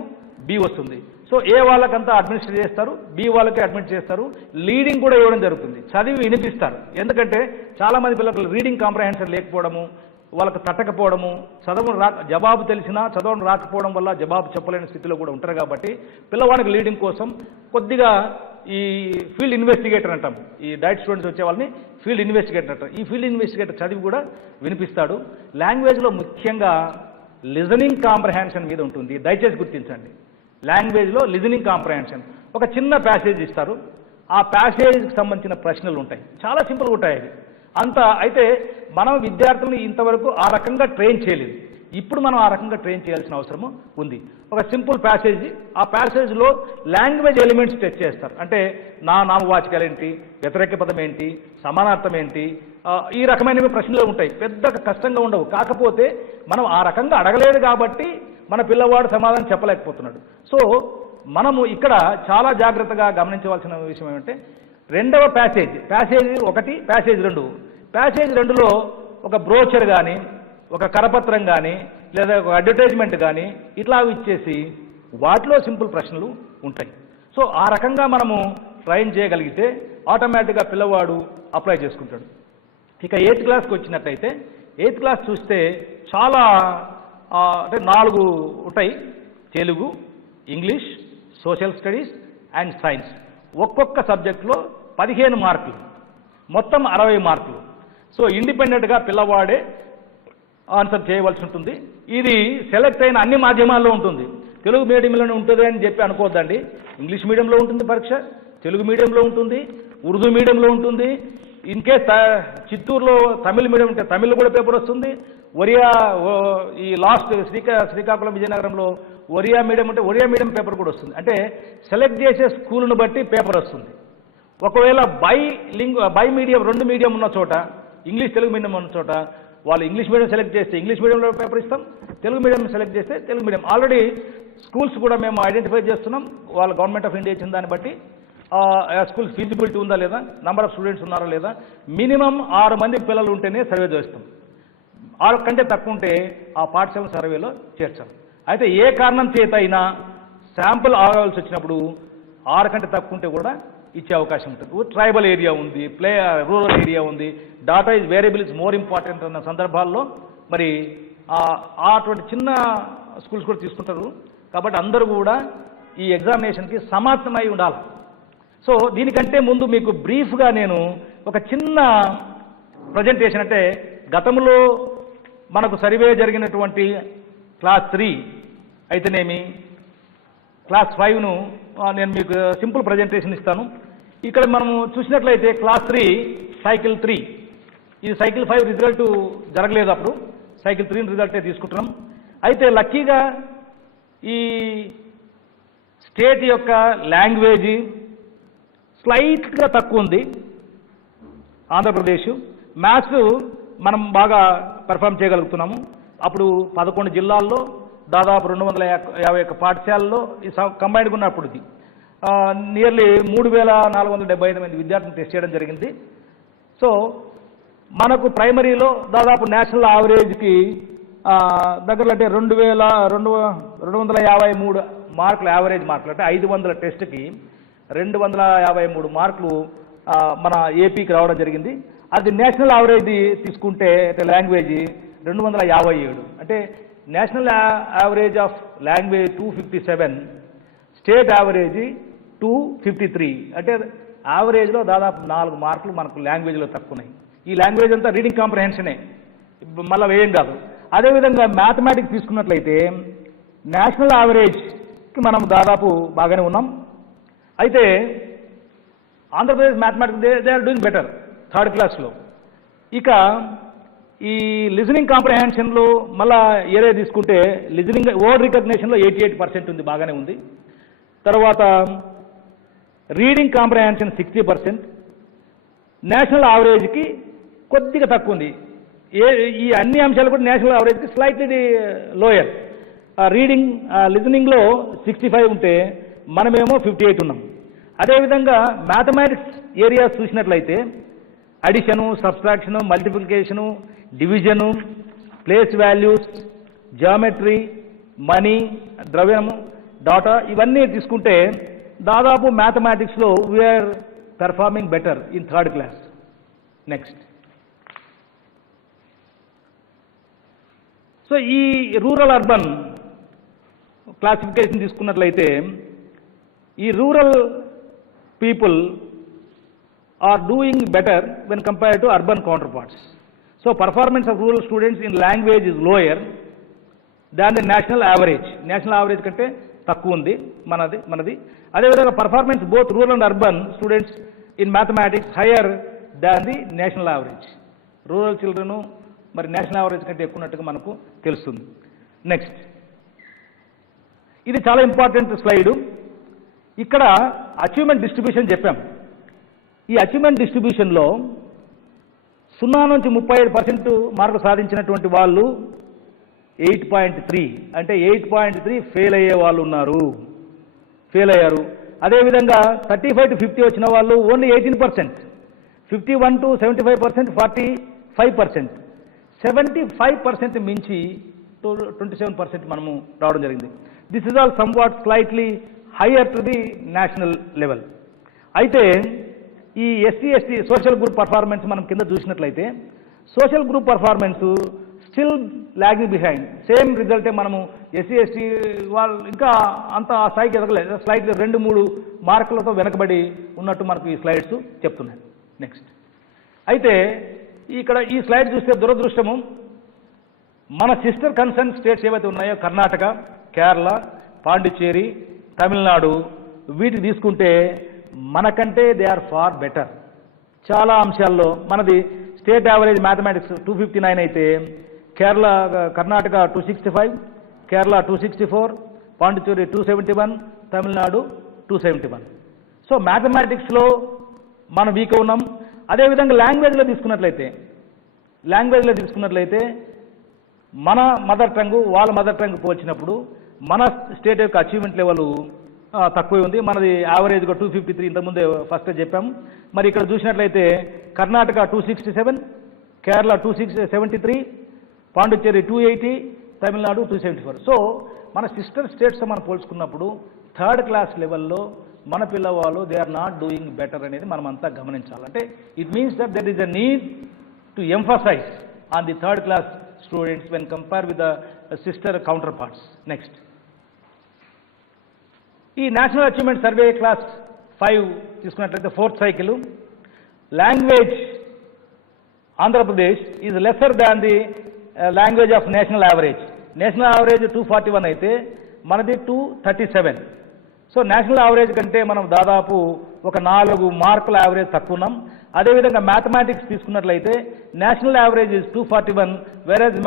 బి వస్తుంది. సో ఏ వాళ్ళకంతా అడ్మినిస్ట్రేట్ చేస్తారు, బి వాళ్ళకి అడ్మిట్ చేస్తారు. లీడింగ్ కూడా ఇవ్వడం జరుగుతుంది, చదివి వినిపిస్తారు. ఎందుకంటే చాలామంది పిల్లలకు రీడింగ్ కాంప్రహెన్షన్ లేకపోవడము, వాళ్ళకు తట్టకపోవడము, జవాబు తెలిసినా చదవడం రాకపోవడం వల్ల జవాబు చెప్పలేని స్థితిలో కూడా ఉంటారు. కాబట్టి పిల్లవాడికి లీడింగ్ కోసం కొద్దిగా ఈ ఫీల్డ్ ఇన్వెస్టిగేటర్ అంటాం, ఈ డైట్ స్టూడెంట్స్ వచ్చే వాళ్ళని ఫీల్డ్ ఇన్వెస్టిగేటర్ అంటారు. ఈ ఫీల్డ్ ఇన్వెస్టిగేటర్ చదివి కూడా వినిపిస్తాడు. లాంగ్వేజ్లో ముఖ్యంగా లిజనింగ్ కాంప్రహెన్షన్ మీద ఉంటుంది. దయచేసి గుర్తించండి, లాంగ్వేజ్లో లిజనింగ్ కాంప్రహెన్షన్. ఒక చిన్న ప్యాసేజ్ ఇస్తారు, ఆ ప్యాసేజ్కి సంబంధించిన ప్రశ్నలు ఉంటాయి. చాలా సింపుల్గా ఉంటాయి అవి అంతా. అయితే మనం విద్యార్థులను ఇంతవరకు ఆ రకంగా ట్రైన్ చేయలేదు. ఇప్పుడు మనం ఆ రకంగా ట్రైన్ చేయాల్సిన అవసరం ఉంది. ఒక సింపుల్ ప్యాసేజ్, ఆ ప్యాసేజ్లో లాంగ్వేజ్ ఎలిమెంట్స్ టచ్ చేస్తారు. అంటే నామవాచకాలు ఏంటి, వ్యతిరేక పదం ఏంటి, సమానార్థం ఏంటి, ఈ రకమైనవి ప్రశ్నలు ఉంటాయి. పెద్ద కష్టంగా ఉండవు. కాకపోతే మనం ఆ రకంగా అడగలేదు కాబట్టి మన పిల్లవాడు సమాధానం చెప్పలేకపోతున్నాడు. సో మనము ఇక్కడ చాలా జాగ్రత్తగా గమనించవలసిన విషయం ఏమంటే, రెండవ ప్యాసేజ్ 1, ప్యాసేజ్ 2. ప్యాసేజ్ 2లో ఒక బ్రోచర్ కానీ, ఒక కరపత్రం కానీ, లేదా ఒక అడ్వర్టైజ్మెంట్ కానీ ఇట్లా ఇచ్చేసి వాటిలో సింపుల్ ప్రశ్నలు ఉంటాయి. సో ఆ రకంగా మనము ట్రైన్ చేయగలిగితే ఆటోమేటిక్గా పిల్లవాడు అప్లై చేసుకుంటాడు. ఇక 8th క్లాస్కి వచ్చినట్లయితే 8th క్లాస్ చూస్తే చాలా అంటే 4 ఉంటాయి. Telugu, English, social studies and science. ఒక్కొక్క సబ్జెక్టులో 15 మార్కులు, మొత్తం 60 మార్కులు. సో ఇండిపెండెంట్గా పిల్లవాడే ఆన్సర్ చేయవలసి ఉంటుంది. ఇది సెలెక్ట్ అయిన అన్ని మాధ్యమాల్లో ఉంటుంది. తెలుగు మీడియంలోనే ఉంటుంది అని చెప్పి అనుకోవద్దండి. ఇంగ్లీష్ మీడియంలో ఉంటుంది పరీక్ష, తెలుగు మీడియంలో ఉంటుంది, ఉర్దూ మీడియంలో ఉంటుంది. ఇన్ కేస్ చిత్తూరులో తమిళ మీడియం ఉంటే తమిళ్ కూడా పేపర్ వస్తుంది. ఒరియా ఈ లాస్ట్ శ్రీకాకుళం విజయనగరంలో ఒరియా మీడియం ఉంటే ఒరియా మీడియం పేపర్ కూడా వస్తుంది. అంటే సెలెక్ట్ చేసే స్కూల్ను బట్టి పేపర్ వస్తుంది. ఒకవేళ బై మీడియం 2 మీడియం ఉన్న చోట, ఇంగ్లీష్ తెలుగు మీడియం ఉన్న చోట వాళ్ళు ఇంగ్లీష్ మీడియం సెలెక్ట్ చేస్తే ఇంగ్లీష్ మీడియంలో పేపర్ ఇస్తాం, తెలుగు మీడియం సెలెక్ట్ చేస్తే తెలుగు మీడియం. ఆల్రెడీ స్కూల్స్ కూడా మేము ఐడెంటిఫై చేస్తున్నాం. వాళ్ళ గవర్నమెంట్ ఆఫ్ ఇండియా ఇచ్చిన దాన్ని బట్టి స్కూల్ ఫీజిబిలిటీ ఉందా లేదా, నంబర్ ఆఫ్ స్టూడెంట్స్ ఉన్నారా లేదా, మినిమం 6 మంది పిల్లలు ఉంటేనే సర్వే చేస్తాం. 6 కంటే తక్కువ ఉంటే ఆ పాఠశాల సర్వేలో చేర్చాం. అయితే ఏ కారణం చేత అయినా శాంపుల్ ఆగాల్సి వచ్చినప్పుడు 6 కంటే తక్కువ ఉంటే కూడా ఇచ్చే అవకాశం ఉంటుంది. ట్రైబల్ ఏరియా ఉంది, రూరల్ ఏరియా ఉంది, data is variable is more important అన్న సందర్భాల్లో మరి అటువంటి చిన్న స్కూల్స్ కూడా తీసుకుంటారు. కాబట్టి అందరూ కూడా ఈ ఎగ్జామినేషన్కి సమానమై ఉండాలి. సో దీనికంటే ముందు మీకు బ్రీఫ్గా నేను ఒక చిన్న ప్రజెంటేషన్, అంటే గతంలో మనకు సర్వే జరిగినటువంటి క్లాస్ 3 అయితేనేమి, క్లాస్ 5ను నేను మీకు సింపుల్ ప్రజెంటేషన్ ఇస్తాను. ఇక్కడ మనము చూసినట్లయితే క్లాస్ 3 సైకిల్ 3, ఇది సైకిల్ 5 రిజల్ట్ జరగలేదు. అప్పుడు సైకిల్ 3 రిజల్టే తీసుకుంటున్నాం. అయితే లక్కీగా ఈ స్టేట్ యొక్క లాంగ్వేజ్ స్లైట్గా తక్కువ ఉంది. ఆంధ్రప్రదేశ్ మ్యాథ్స్ మనం బాగా పెర్ఫామ్ చేయగలుగుతున్నాము. అప్పుడు 11 జిల్లాల్లో దాదాపు 251 పాఠశాలలో ఈ కంబైన్డ్గా ఉన్నప్పుడు ఇది నియర్లీ 3475 మంది విద్యార్థులను టెస్ట్ చేయడం జరిగింది. సో మనకు ప్రైమరీలో దాదాపు నేషనల్ యావరేజ్కి దగ్గరలో అంటే 2253 మార్కులు యావరేజ్ మార్కులు, అంటే 500 టెస్ట్కి 253 మార్కులు మన ఏపీకి రావడం జరిగింది. అది నేషనల్ యావరేజ్ తీసుకుంటే లాంగ్వేజ్ 257, అంటే national average of language 257, state average 253, అంటే యావరేజ్లో దాదాపు 4 మార్కులు మనకు లాంగ్వేజ్లో తక్కువ ఉన్నాయి. ఈ లాంగ్వేజ్ అంతా రీడింగ్ కాంప్రహెన్షనే, మళ్ళీ వేయం కాదు. అదేవిధంగా మ్యాథమెటిక్స్ తీసుకున్నట్లయితే నేషనల్ యావరేజ్కి మనం దాదాపు బాగానే ఉన్నాం. అయితే Andhra Pradesh mathematics they are doing better 3rd క్లాస్లో. ఇక ఈ లిజనింగ్ కాంప్రహెన్షన్లో మళ్ళా ఏరియా తీసుకుంటే లిజనింగ్ వర్డ్ రికగ్నిషన్లో 88% ఉంది, బాగానే ఉంది. తర్వాత రీడింగ్ కాంప్రహెన్షన్ 60%, నేషనల్ యావరేజ్కి కొద్దిగా తక్కువ ఉంది. ఈ అన్ని అంశాలు కూడా నేషనల్ యావరేజ్కి స్లైట్లీ లోయర్. రీడింగ్ లిజనింగ్లో 65 ఉంటే మనమేమో 58 ఉన్నాం. అదేవిధంగా మ్యాథమెటిక్స్ ఏరియాస్ చూసినట్లయితే addition, subtraction, multiplication, division, place values, geometry, money, ద్రవ్యము, డాటా ఇవన్నీ తీసుకుంటే దాదాపు మ్యాథమెటిక్స్లో we are performing better in third class. Next, so ఈ రూరల్ అర్బన్ క్లాసిఫికేషన్ తీసుకున్నట్లయితే ఈ rural people are doing better when compared to urban counterparts. So performance of rural students in language is lower than the national average. National average kante takku undi manadi. Ade vidhanga performance both rural and urban students in mathematics higher than the national average. Rural children mari national average kante ekkunattuga manaku telustundi. Next, ఇది చాలా important slide. ఇక్కడ achievement distribution చెప్పాం. ఈ achievement డిస్ట్రిబ్యూషన్లో 0 నుంచి 37% మార్కులు సాధించినటువంటి వాళ్ళు 8.3 అంటే 8.3 ఫెయిల్ అయ్యే వాళ్ళు ఉన్నారు, ఫెయిల్ అయ్యారు. అదేవిధంగా 35 to 50 వచ్చిన వాళ్ళు ఓన్లీ 18%, 51 to 75% 45%, 75% మించి 27% మనము రావడం జరిగింది. This is all somewhat slightly higher to the national level. అయితే ఈ SC ST social group performance మనం కింద చూసినట్లయితే social group performance still lagging behind. Same రిజల్టే మనము ఎస్సీ ఎస్టీ వాళ్ళు ఇంకా అంత ఆ స్థాయికి ఎదగలేదు, స్లైడ్లు 2-3 మార్కులతో వెనకబడి ఉన్నట్టు మనకు ఈ స్లైడ్స్ చెప్తున్నాయి. నెక్స్ట్, అయితే ఇక్కడ ఈ స్లైడ్ చూస్తే దురదృష్టము మన సిస్టర్ కన్సర్న్ స్టేట్స్ ఏవైతే ఉన్నాయో కర్ణాటక, కేరళ, పాండిచ్చేరి, తమిళనాడు వీటిని తీసుకుంటే మనకంటే దే ఆర్ ఫార్ బెటర్. చాలా అంశాల్లో మనది స్టేట్ యావరేజ్ మ్యాథమెటిక్స్ 259 అయితే కర్ణాటక 265, కేరళ 264, పాండిచ్చేరి 271, తమిళనాడు 271. సో మ్యాథమెటిక్స్లో మనం వీక్ ఉన్నాం. అదేవిధంగా లాంగ్వేజ్లో తీసుకున్నట్లయితే మన మదర్ టంగ్ వాళ్ళ మదర్ టంగ్ పోల్చినప్పుడు మన స్టేట్ యొక్క అచీవ్మెంట్ లెవెల్ తక్కువే ఉంది. మనది యావరేజ్గా 253 ఇంతకుముందే ఫస్ట్ చెప్పాము. మరి ఇక్కడ చూసినట్లయితే కర్ణాటక 267, కేరళ 273, పాండిచ్చేరి 280, తమిళనాడు 274. సో మన సిస్టర్ స్టేట్స్ మనం పోల్చుకున్నప్పుడు థర్డ్ క్లాస్ లెవెల్లో మన పిల్లవాళ్ళు they are not doing better అనేది మనం అంతా గమనించాలి. అంటే it means that there is a need to emphasize on the third class students when compare with the sister counterparts. Next, ఈ నేషనల్ అచీవ్మెంట్ సర్వే క్లాస్ 5 తీసుకున్నట్లయితే 4th cycle language Andhra Pradesh is lesser than the language of national average. National average 241 అయితే మనది 237. So national average కంటే మనం దాదాపు ఒక 4 మార్కుల average తక్కువ ఉన్నాం. అదేవిధంగా మ్యాథమెటిక్స్ తీసుకున్నట్లయితే national average is 241 whereas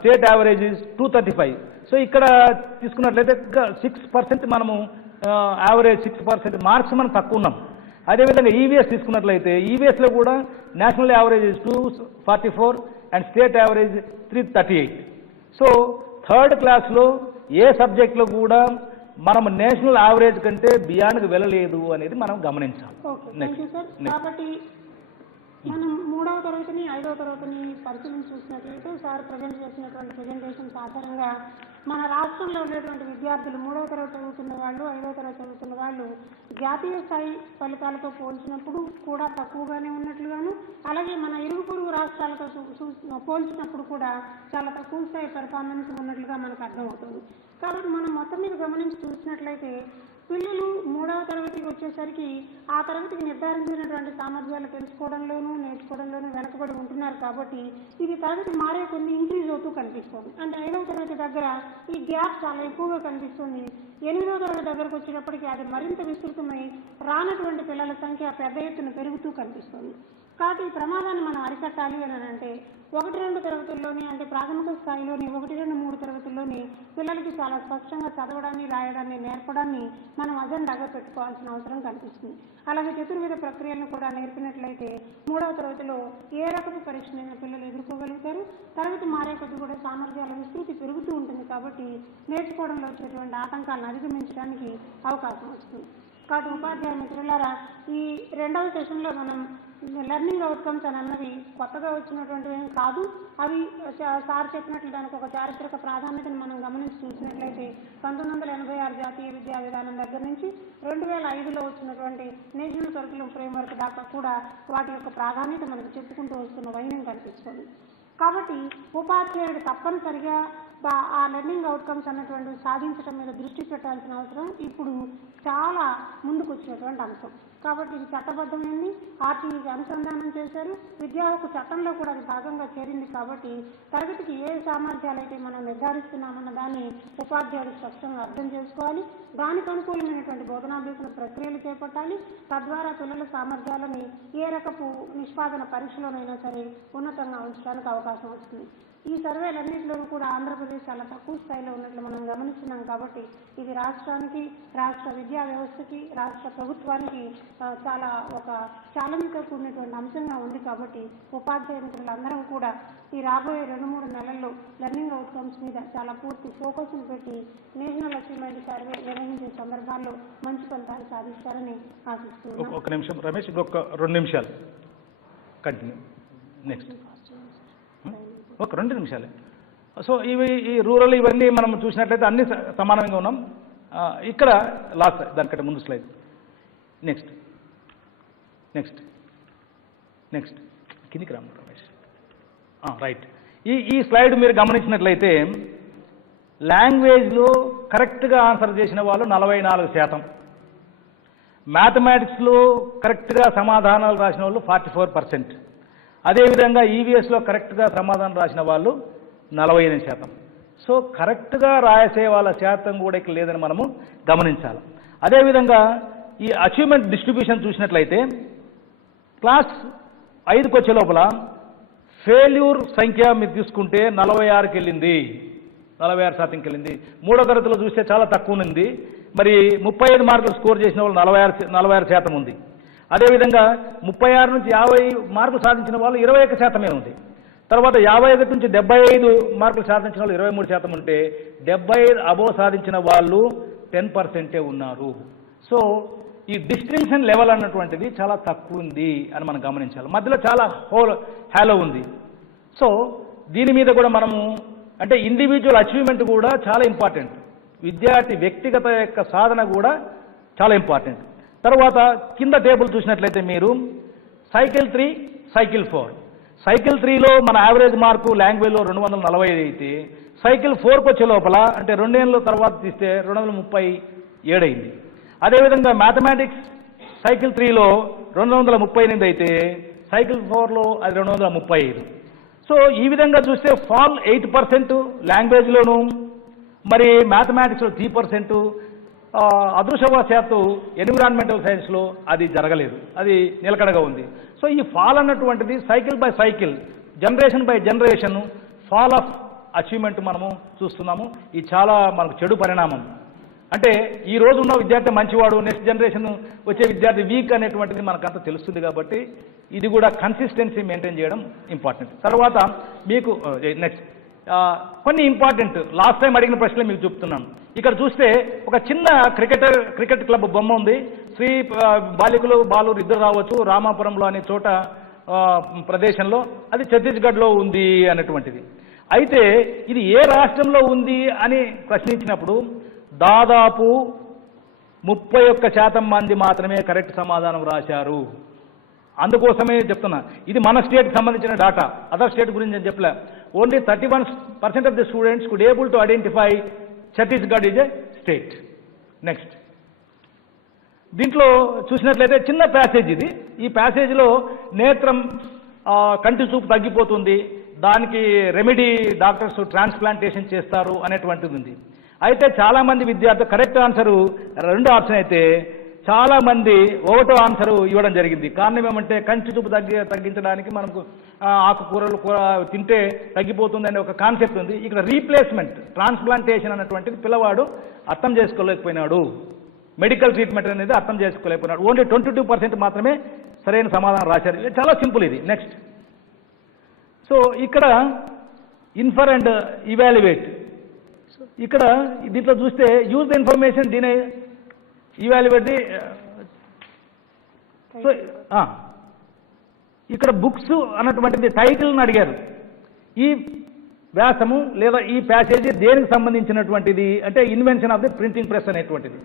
state average is 235. So ఇక్కడ తీసుకున్నట్లయితే 6% మనము యావరేజ్ 6% మార్క్స్ మనం తక్కువ ఉన్నాం. అదేవిధంగా ఈవీఎస్ తీసుకున్నట్లయితే ఈవీఎస్లో కూడా national average is 244 and state average 338. So third క్లాస్లో ఏ సబ్జెక్ట్లో కూడా మనం నేషనల్ యావరేజ్ కంటే బియాండ్కి వెళ్ళలేదు అనేది మనం గమనించాలి. కాబట్టి మనం 3వ తరగతిని 5వ తరగతిని పరిశీలించి చూసినట్లయితే సార్ ప్రజెంట్ చేసినటువంటి ప్రజెంటేషన్స్ ఆధారంగా మన రాష్ట్రంలో ఉండేటువంటి విద్యార్థులు 3వ తరగతి చదువుతున్న వాళ్ళు 5వ తరగతి చదువుతున్న వాళ్ళు జాతీయ స్థాయి ఫలితాలతో పోల్చినప్పుడు కూడా తక్కువగానే ఉన్నట్లుగాను, అలాగే మన ఇరుగు పొరుగు రాష్ట్రాలతో పోల్చినప్పుడు కూడా చాలా తక్కువ స్థాయి పెర్ఫార్మెన్స్ ఉన్నట్లుగా మనకు అర్థమవుతుంది. కాబట్టి మనం మొత్తం మీద గమనించి చూసినట్లయితే పిల్లలు 3వ తరగతికి వచ్చేసరికి ఆ తరగతికి నిర్ధారించినటువంటి సామర్థ్యాలు తెలుసుకోవడంలోనూ నేర్చుకోవడంలోనూ వెనకబడి ఉంటున్నారు. కాబట్టి ఇది తరగతి మారే కొన్ని ఇంక్రీజ్ అవుతూ కనిపిస్తుంది. అంటే 5వ తరగతి దగ్గర ఈ గ్యాప్ చాలా ఎక్కువగా కనిపిస్తుంది. 8వ తరగతి దగ్గరకు వచ్చేటప్పటికి అది మరింత విస్తృతమై రానటువంటి పిల్లల సంఖ్య పెద్ద ఎత్తున పెరుగుతూ కనిపిస్తుంది. కాబట్టి ఈ ప్రమాదాన్ని మనం అరికట్టాలి అని అంటే 1-2 తరగతుల్లోని అంటే ప్రాథమిక స్థాయిలోని 1-2-3 తరగతుల్లోని పిల్లలకి చాలా స్పష్టంగా చదవడాన్ని రాయడాన్ని నేర్పడాన్ని మనం అజెండాగా పెట్టుకోవాల్సిన అవసరం కనిపిస్తుంది. అలాగే చతుర్విధ ప్రక్రియలను కూడా నేర్పినట్లయితే 3వ తరగతిలో ఏ రకపు పరీక్షనైనా పిల్లలు ఎదుర్కోగలుగుతారు. తరగతి మారే కొద్ది కూడా సామర్థ్యాల విస్తృతి పెరుగుతూ ఉంటుంది. కాబట్టి నేర్చుకోవడంలో వచ్చేటువంటి ఆటంకాలను అధిగమించడానికి అవకాశం వస్తుంది. కాబట్టి ఉపాధ్యాయ మిత్రులారా, ఈ 2వ సెషన్లో మనం లెర్నింగ్ అవుట్కమ్స్ అని అన్నవి కొత్తగా వచ్చినటువంటివి ఏం కాదు. అవి సార్ చెప్పినట్లు దానికి ఒక చారిత్రక ప్రాధాన్యతను మనం గమనించి చూసినట్లయితే 1986 జాతీయ విద్యా విధానం దగ్గర నుంచి 2005లో వచ్చినటువంటి నేషనల్ కరికులం ఫ్రేమ్వర్క్ దాకా కూడా వాటి యొక్క ప్రాధాన్యత మనకు చెప్పుకుంటూ వస్తున్న వైనం కనిపిస్తుంది. కాబట్టి ఉపాధ్యాయుడు తప్పనిసరిగా ఆ లెర్నింగ్ అవుట్కమ్స్ అన్నటువంటివి సాధించడం మీద దృష్టి పెట్టాల్సిన అవసరం ఇప్పుడు చాలా ముందుకు వచ్చినటువంటి అంశం. కాబట్టి ఇది చట్టబద్ధమైంది, ఆర్టీఈకి అనుసంధానం చేశారు, విద్యా హక్కు చట్టంలో కూడా అది భాగంగా చేరింది. కాబట్టి తరగతికి ఏ సామర్థ్యాలైతే మనం నిర్ధారిస్తున్నామన్న దాన్ని ఉపాధ్యాయుడు స్పష్టంగా అర్థం చేసుకోవాలి. దానికి అనుకూలమైనటువంటి బోధనాభ్యసన ప్రక్రియలు చేపట్టాలి. తద్వారా పిల్లల సామర్థ్యాలని ఏ రకపు నిష్పాదన పరీక్షలోనైనా సరే ఉన్నతంగా ఉంచడానికి అవకాశం వస్తుంది. ఈ సర్వేలన్నింటిలోనూ కూడా ఆంధ్రప్రదేశ్ చాలా తక్కువ స్థాయిలో ఉన్నట్లు మనం గమనిస్తున్నాం. కాబట్టి ఇది రాష్ట్రానికి, రాష్ట్ర విద్యా వ్యవస్థకి, రాష్ట్ర ప్రభుత్వానికి చాలా ఒక ఛాలెంజ్తో కూడినటువంటి అంశంగా ఉంది. కాబట్టి ఉపాధ్యాయ మిత్రులందరం కూడా ఈ రాబోయే 2-3 నెలల్లో లెర్నింగ్ అవుట్కమ్స్ మీద చాలా పూర్తి ఫోకస్ను పెట్టి నేషనల్ అచీవ్మెంట్ సర్వే నిర్వహించే సందర్భాల్లో మంచి ఫలితాలు సాధిస్తారని ఆశిస్తున్నాను. ఒక నిమిషం రమేష్, ఇంకొక 2 నిమిషాలు కంటిన్యూ. నెక్స్ట్ ఒక 2 నిమిషాలే. సో ఈ రూరల్ ఇవన్నీ మనం చూసినట్లయితే అన్ని సమానంగా ఉన్నాం. ఇక్కడ లాస్ట్ దానికంటే ముందు స్లైడ్. నెక్స్ట్ కిందికి రాము రమేష్. రైట్. ఈ స్లైడ్ మీరు గమనించినట్లయితే లాంగ్వేజ్లో కరెక్ట్గా ఆన్సర్ చేసిన వాళ్ళు 44%, మ్యాథమెటిక్స్లో కరెక్ట్గా సమాధానాలు రాసిన వాళ్ళు 44%, అదేవిధంగా ఈవీఎస్లో కరెక్ట్గా సమాధానం రాసిన వాళ్ళు 48%. సో కరెక్ట్గా రాసే వాళ్ళ శాతం కూడా ఇక్కడ లేదని మనము గమనించాలి. అదేవిధంగా ఈ అచీవ్మెంట్ డిస్ట్రిబ్యూషన్ చూసినట్లయితే క్లాస్ 5కి వచ్చే లోపల ఫెయిల్యూర్ సంఖ్య మీరు తీసుకుంటే 46కి వెళ్ళింది, 46%కి వెళ్ళింది. 3వ తరగతిలో చూస్తే చాలా తక్కువ ఉంది. మరి 35 మార్కులు స్కోర్ చేసిన వాళ్ళు 46% ఉంది. అదేవిధంగా 36 నుంచి 50 మార్కులు సాధించిన వాళ్ళు 21% ఉంది. తర్వాత 51 నుంచి 75 మార్కులు సాధించిన వాళ్ళు 23% ఉంటే 75 అబోవ్ సాధించిన వాళ్ళు 10% ఉన్నారు. సో ఈ డిస్టింక్షన్ లెవెల్ అన్నటువంటిది చాలా తక్కువ ఉంది అని మనం గమనించాలి. మధ్యలో చాలా హ్యాలో ఉంది. సో దీని మీద కూడా మనము అంటే ఇండివిజువల్ అచీవ్మెంట్ కూడా చాలా ఇంపార్టెంట్. విద్యార్థి వ్యక్తిగత యొక్క సాధన కూడా చాలా ఇంపార్టెంట్. తర్వాత కింద టేబుల్ చూసినట్లయితే మీరు సైకిల్ 3, సైకిల్ 4. సైకిల్ 3లో మన యావరేజ్ మార్కు లాంగ్వేజ్లో 245 అయితే సైకిల్ 4కి వచ్చే లోపల అంటే 2 ఏళ్ళ తర్వాత తీస్తే 237 అయింది. అదేవిధంగా మ్యాథమెటిక్స్ సైకిల్ 3లో 238 అయితే సైకిల్ 4లో అది 235. సో ఈ విధంగా చూస్తే ఫాల్ 8% లాంగ్వేజ్లోను, మరి మ్యాథమెటిక్స్లో 3%, అదృష్టవశాత్తు ఎన్విరాన్మెంటల్ సైన్స్లో అది జరగలేదు, అది నిలకడగా ఉంది. సో ఈ ఫాల్ అన్నటువంటిది cycle by cycle, generation by generation fall of achievement మనము చూస్తున్నాము. ఇది చాలా మనకు చెడు పరిణామం. అంటే ఈ రోజు ఉన్న విద్యార్థి మంచివాడు, నెక్స్ట్ జనరేషన్ వచ్చే విద్యార్థి వీక్ అనేటువంటిది మనకంతా తెలుస్తుంది. కాబట్టి ఇది కూడా కన్సిస్టెన్సీ మెయింటైన్ చేయడం ఇంపార్టెంట్. తర్వాత మీకు నెక్స్ట్ కొన్ని ఇంపార్టెంట్ లాస్ట్ టైం అడిగిన ప్రశ్నలే మీకు చెప్తున్నాను. ఇక్కడ చూస్తే ఒక చిన్న క్రికెట్ క్లబ్ బొమ్మ ఉంది. శ్రీ బాలికలు బాలూరు ఇద్దరు రావచ్చు రామాపురంలో అనే చోట ప్రదేశంలో, అది ఛత్తీస్గఢ్లో ఉంది అనేటువంటిది. అయితే ఇది ఏ రాష్ట్రంలో ఉంది అని ప్రశ్నించినప్పుడు దాదాపు 31% మంది మాత్రమే కరెక్ట్ సమాధానం రాశారు. అందుకోసమే చెప్తున్నా, ఇది మన స్టేట్కి సంబంధించిన డాటా, అదర్ స్టేట్ గురించి నేను చెప్పలే. Only 31% of the students could able to identify Chhattisgarh is a state. Next దీంట్లో చూసినట్లయితే చిన్న ప్యాసేజ్ ఇది. ఈ ప్యాసేజ్లో నేత్రం కంటి చూపు తగ్గిపోతుంది, దానికి రెమెడీ డాక్టర్స్ ట్రాన్స్ప్లాంటేషన్ చేస్తారు అనేటువంటిది ఉంది. అయితే చాలామంది విద్యార్థులు కరెక్ట్ ఆన్సరు 2 ఆప్షన్ అయితే చాలామంది 1వ ఆన్సరు ఇవ్వడం జరిగింది. కారణం ఏమంటే కంటి చూపు తగ్గించడానికి మనకు ఆకుకూరలు తింటే తగ్గిపోతుందనే ఒక కాన్సెప్ట్ ఉంది. ఇక్కడ రీప్లేస్మెంట్ ట్రాన్స్ప్లాంటేషన్ అన్నటువంటిది పిల్లవాడు అర్థం చేసుకోలేకపోయినాడు. మెడికల్ ట్రీట్మెంట్ అనేది అర్థం చేసుకోలేకపోయినాడు. ఓన్లీ 22% మాత్రమే సరైన సమాధానం రాశారు. ఇది చాలా సింపుల్ ఇది. నెక్స్ట్, సో ఇక్కడ ఇన్ఫర్ అండ్ ఇవాల్యుయేట్. ఇక్కడ దీంట్లో చూస్తే use the information deny evaluate the. So ఇక్కడ బుక్స్ అన్నటువంటిది టైటిల్ని అడిగారు. ఈ వ్యాసము లేదా ఈ ప్యాసేజీ దేనికి సంబంధించినటువంటిది అంటే invention of the printing press అనేటువంటిది.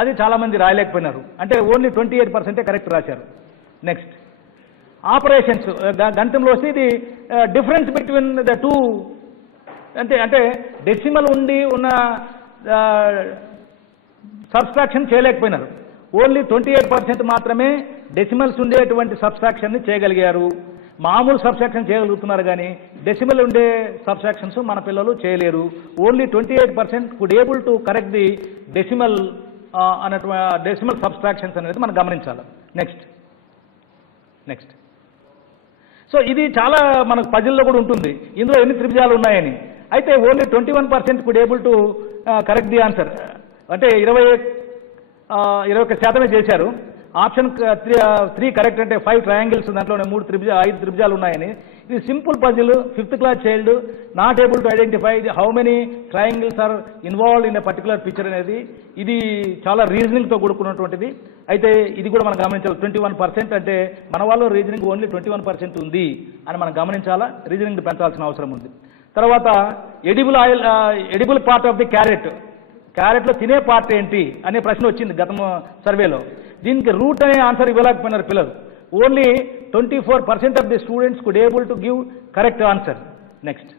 అది చాలామంది రాయలేకపోయినారు. అంటే ఓన్లీ 28% కరెక్ట్ రాశారు. నెక్స్ట్, ఆపరేషన్స్ గణితంలో వస్తే ఇది డిఫరెన్స్ బిట్వీన్ ద టూ అంటే డెసిమల్ ఉండి ఉన్న సబ్స్ట్రాక్షన్ చేయలేకపోయినారు. ఓన్లీ 28% మాత్రమే డెసిమల్స్ ఉండేటువంటి సబ్స్ట్రాక్షన్ని చేయగలిగారు. మామూలు సబ్స్ట్రాక్షన్ చేయగలుగుతున్నారు కానీ డెసిమల్ ఉండే సబ్స్ట్రాక్షన్స్ మన పిల్లలు చేయలేరు. Only 28% could able to correct the decimal decimal subtractions అనేది మనం గమనించాలి. నెక్స్ట్, సో ఇది చాలా మనకు పజిల్లో కూడా ఉంటుంది. ఇందులో ఎన్ని త్రిభుజాలు ఉన్నాయని. అయితే only 21% could able to correct the answer. అంటే 21% చేశారు. ఆప్షన్ 3 కరెక్ట్ అంటే 5 ట్రయాంగిల్స్, దాంట్లోనే 5 త్రిభుజాలు ఉన్నాయని. ఇది simple puzzle. 5th class child not able to identify how many triangles are involved in a particular picture అనేది ఇది చాలా రీజనింగ్తో కూడుకున్నటువంటిది. అయితే ఇది కూడా మనం గమనించాలి. 21% అంటే మన వాళ్ళు రీజనింగ్ ఓన్లీ 21% ఉంది అని మనం గమనించాలా. రీజనింగ్ పెంచాల్సిన అవసరం ఉంది. తర్వాత ఎడిబుల్ పార్ట్ ఆఫ్ ది క్యారెట్లో తినే పార్ట్ ఏంటి అనే ప్రశ్న వచ్చింది గత సర్వేలో. దీనికి రూట్ అనే ఆన్సర్ ఇవ్వలేకపోయినారు పిల్లలు. Only 24% of the students could able to give correct answer. Next,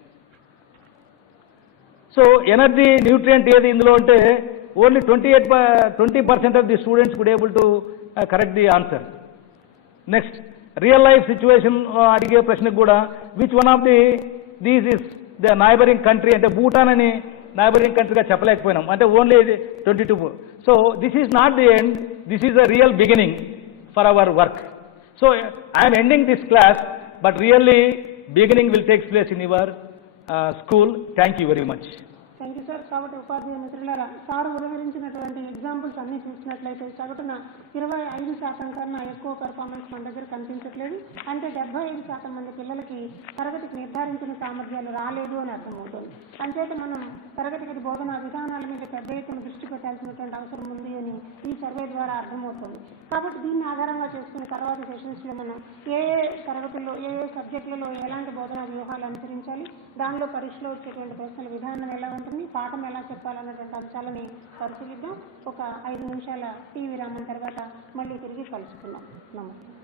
so energy nutrient ఏది ఇందులో అంటే only 20% of the students could able to correct the answer. Next, real life situation అడిగే ప్రశ్నకు కూడా which one of these is the neighbouring country అంటే భూటాన్ అని neighbouring కంట్రీగా చెప్పలేకపోయినాం. అంటే only 22. So this is not the end, this is the real beginning for hour work. So I'm ending this class, but really beginning will takes place in your school. Thank you very much. Thank you sir. కాబట్టి ఉపాధ్యాయ మిత్రులారా, sir ఉదహరించినటువంటి examples అన్ని చూసినట్లయితే సగటున 25% కన్నా ఎక్కువ performance మన దగ్గర కనిపించట్లేదు. అంటే 75% మంది పిల్లలకి తరగతికి నిర్ధారించిన సామర్థ్యాలు రాలేదు అని అర్థమవుతుంది. అంచేత మనం తరగతి గది బోధన విధానాల మీద పెద్ద ఎత్తున దృష్టి పెట్టాల్సినటువంటి అవసరం ఉంది అని ఈ సర్వే ద్వారా అర్థమవుతుంది. కాబట్టి దీన్ని ఆధారంగా చేసుకుని తర్వాత సెషన్స్లో మనం ఏ తరగతుల్లో ఏ సబ్జెక్టులలో ఎలాంటి బోధనా వ్యూహాలు అనుసరించాలి, దానిలో పరీక్షలో వచ్చేటువంటి ప్రశ్నల విధానం ఎలా ఉంటుంది, పాఠం ఎలా చెప్పాలన్నటువంటి అంశాలని పరిశీలిద్దాం. ఒక 5 నిమిషాల టీ విరామం తర్వాత మళ్ళీ తిరిగి కలుసుకుందాం. నమస్తే.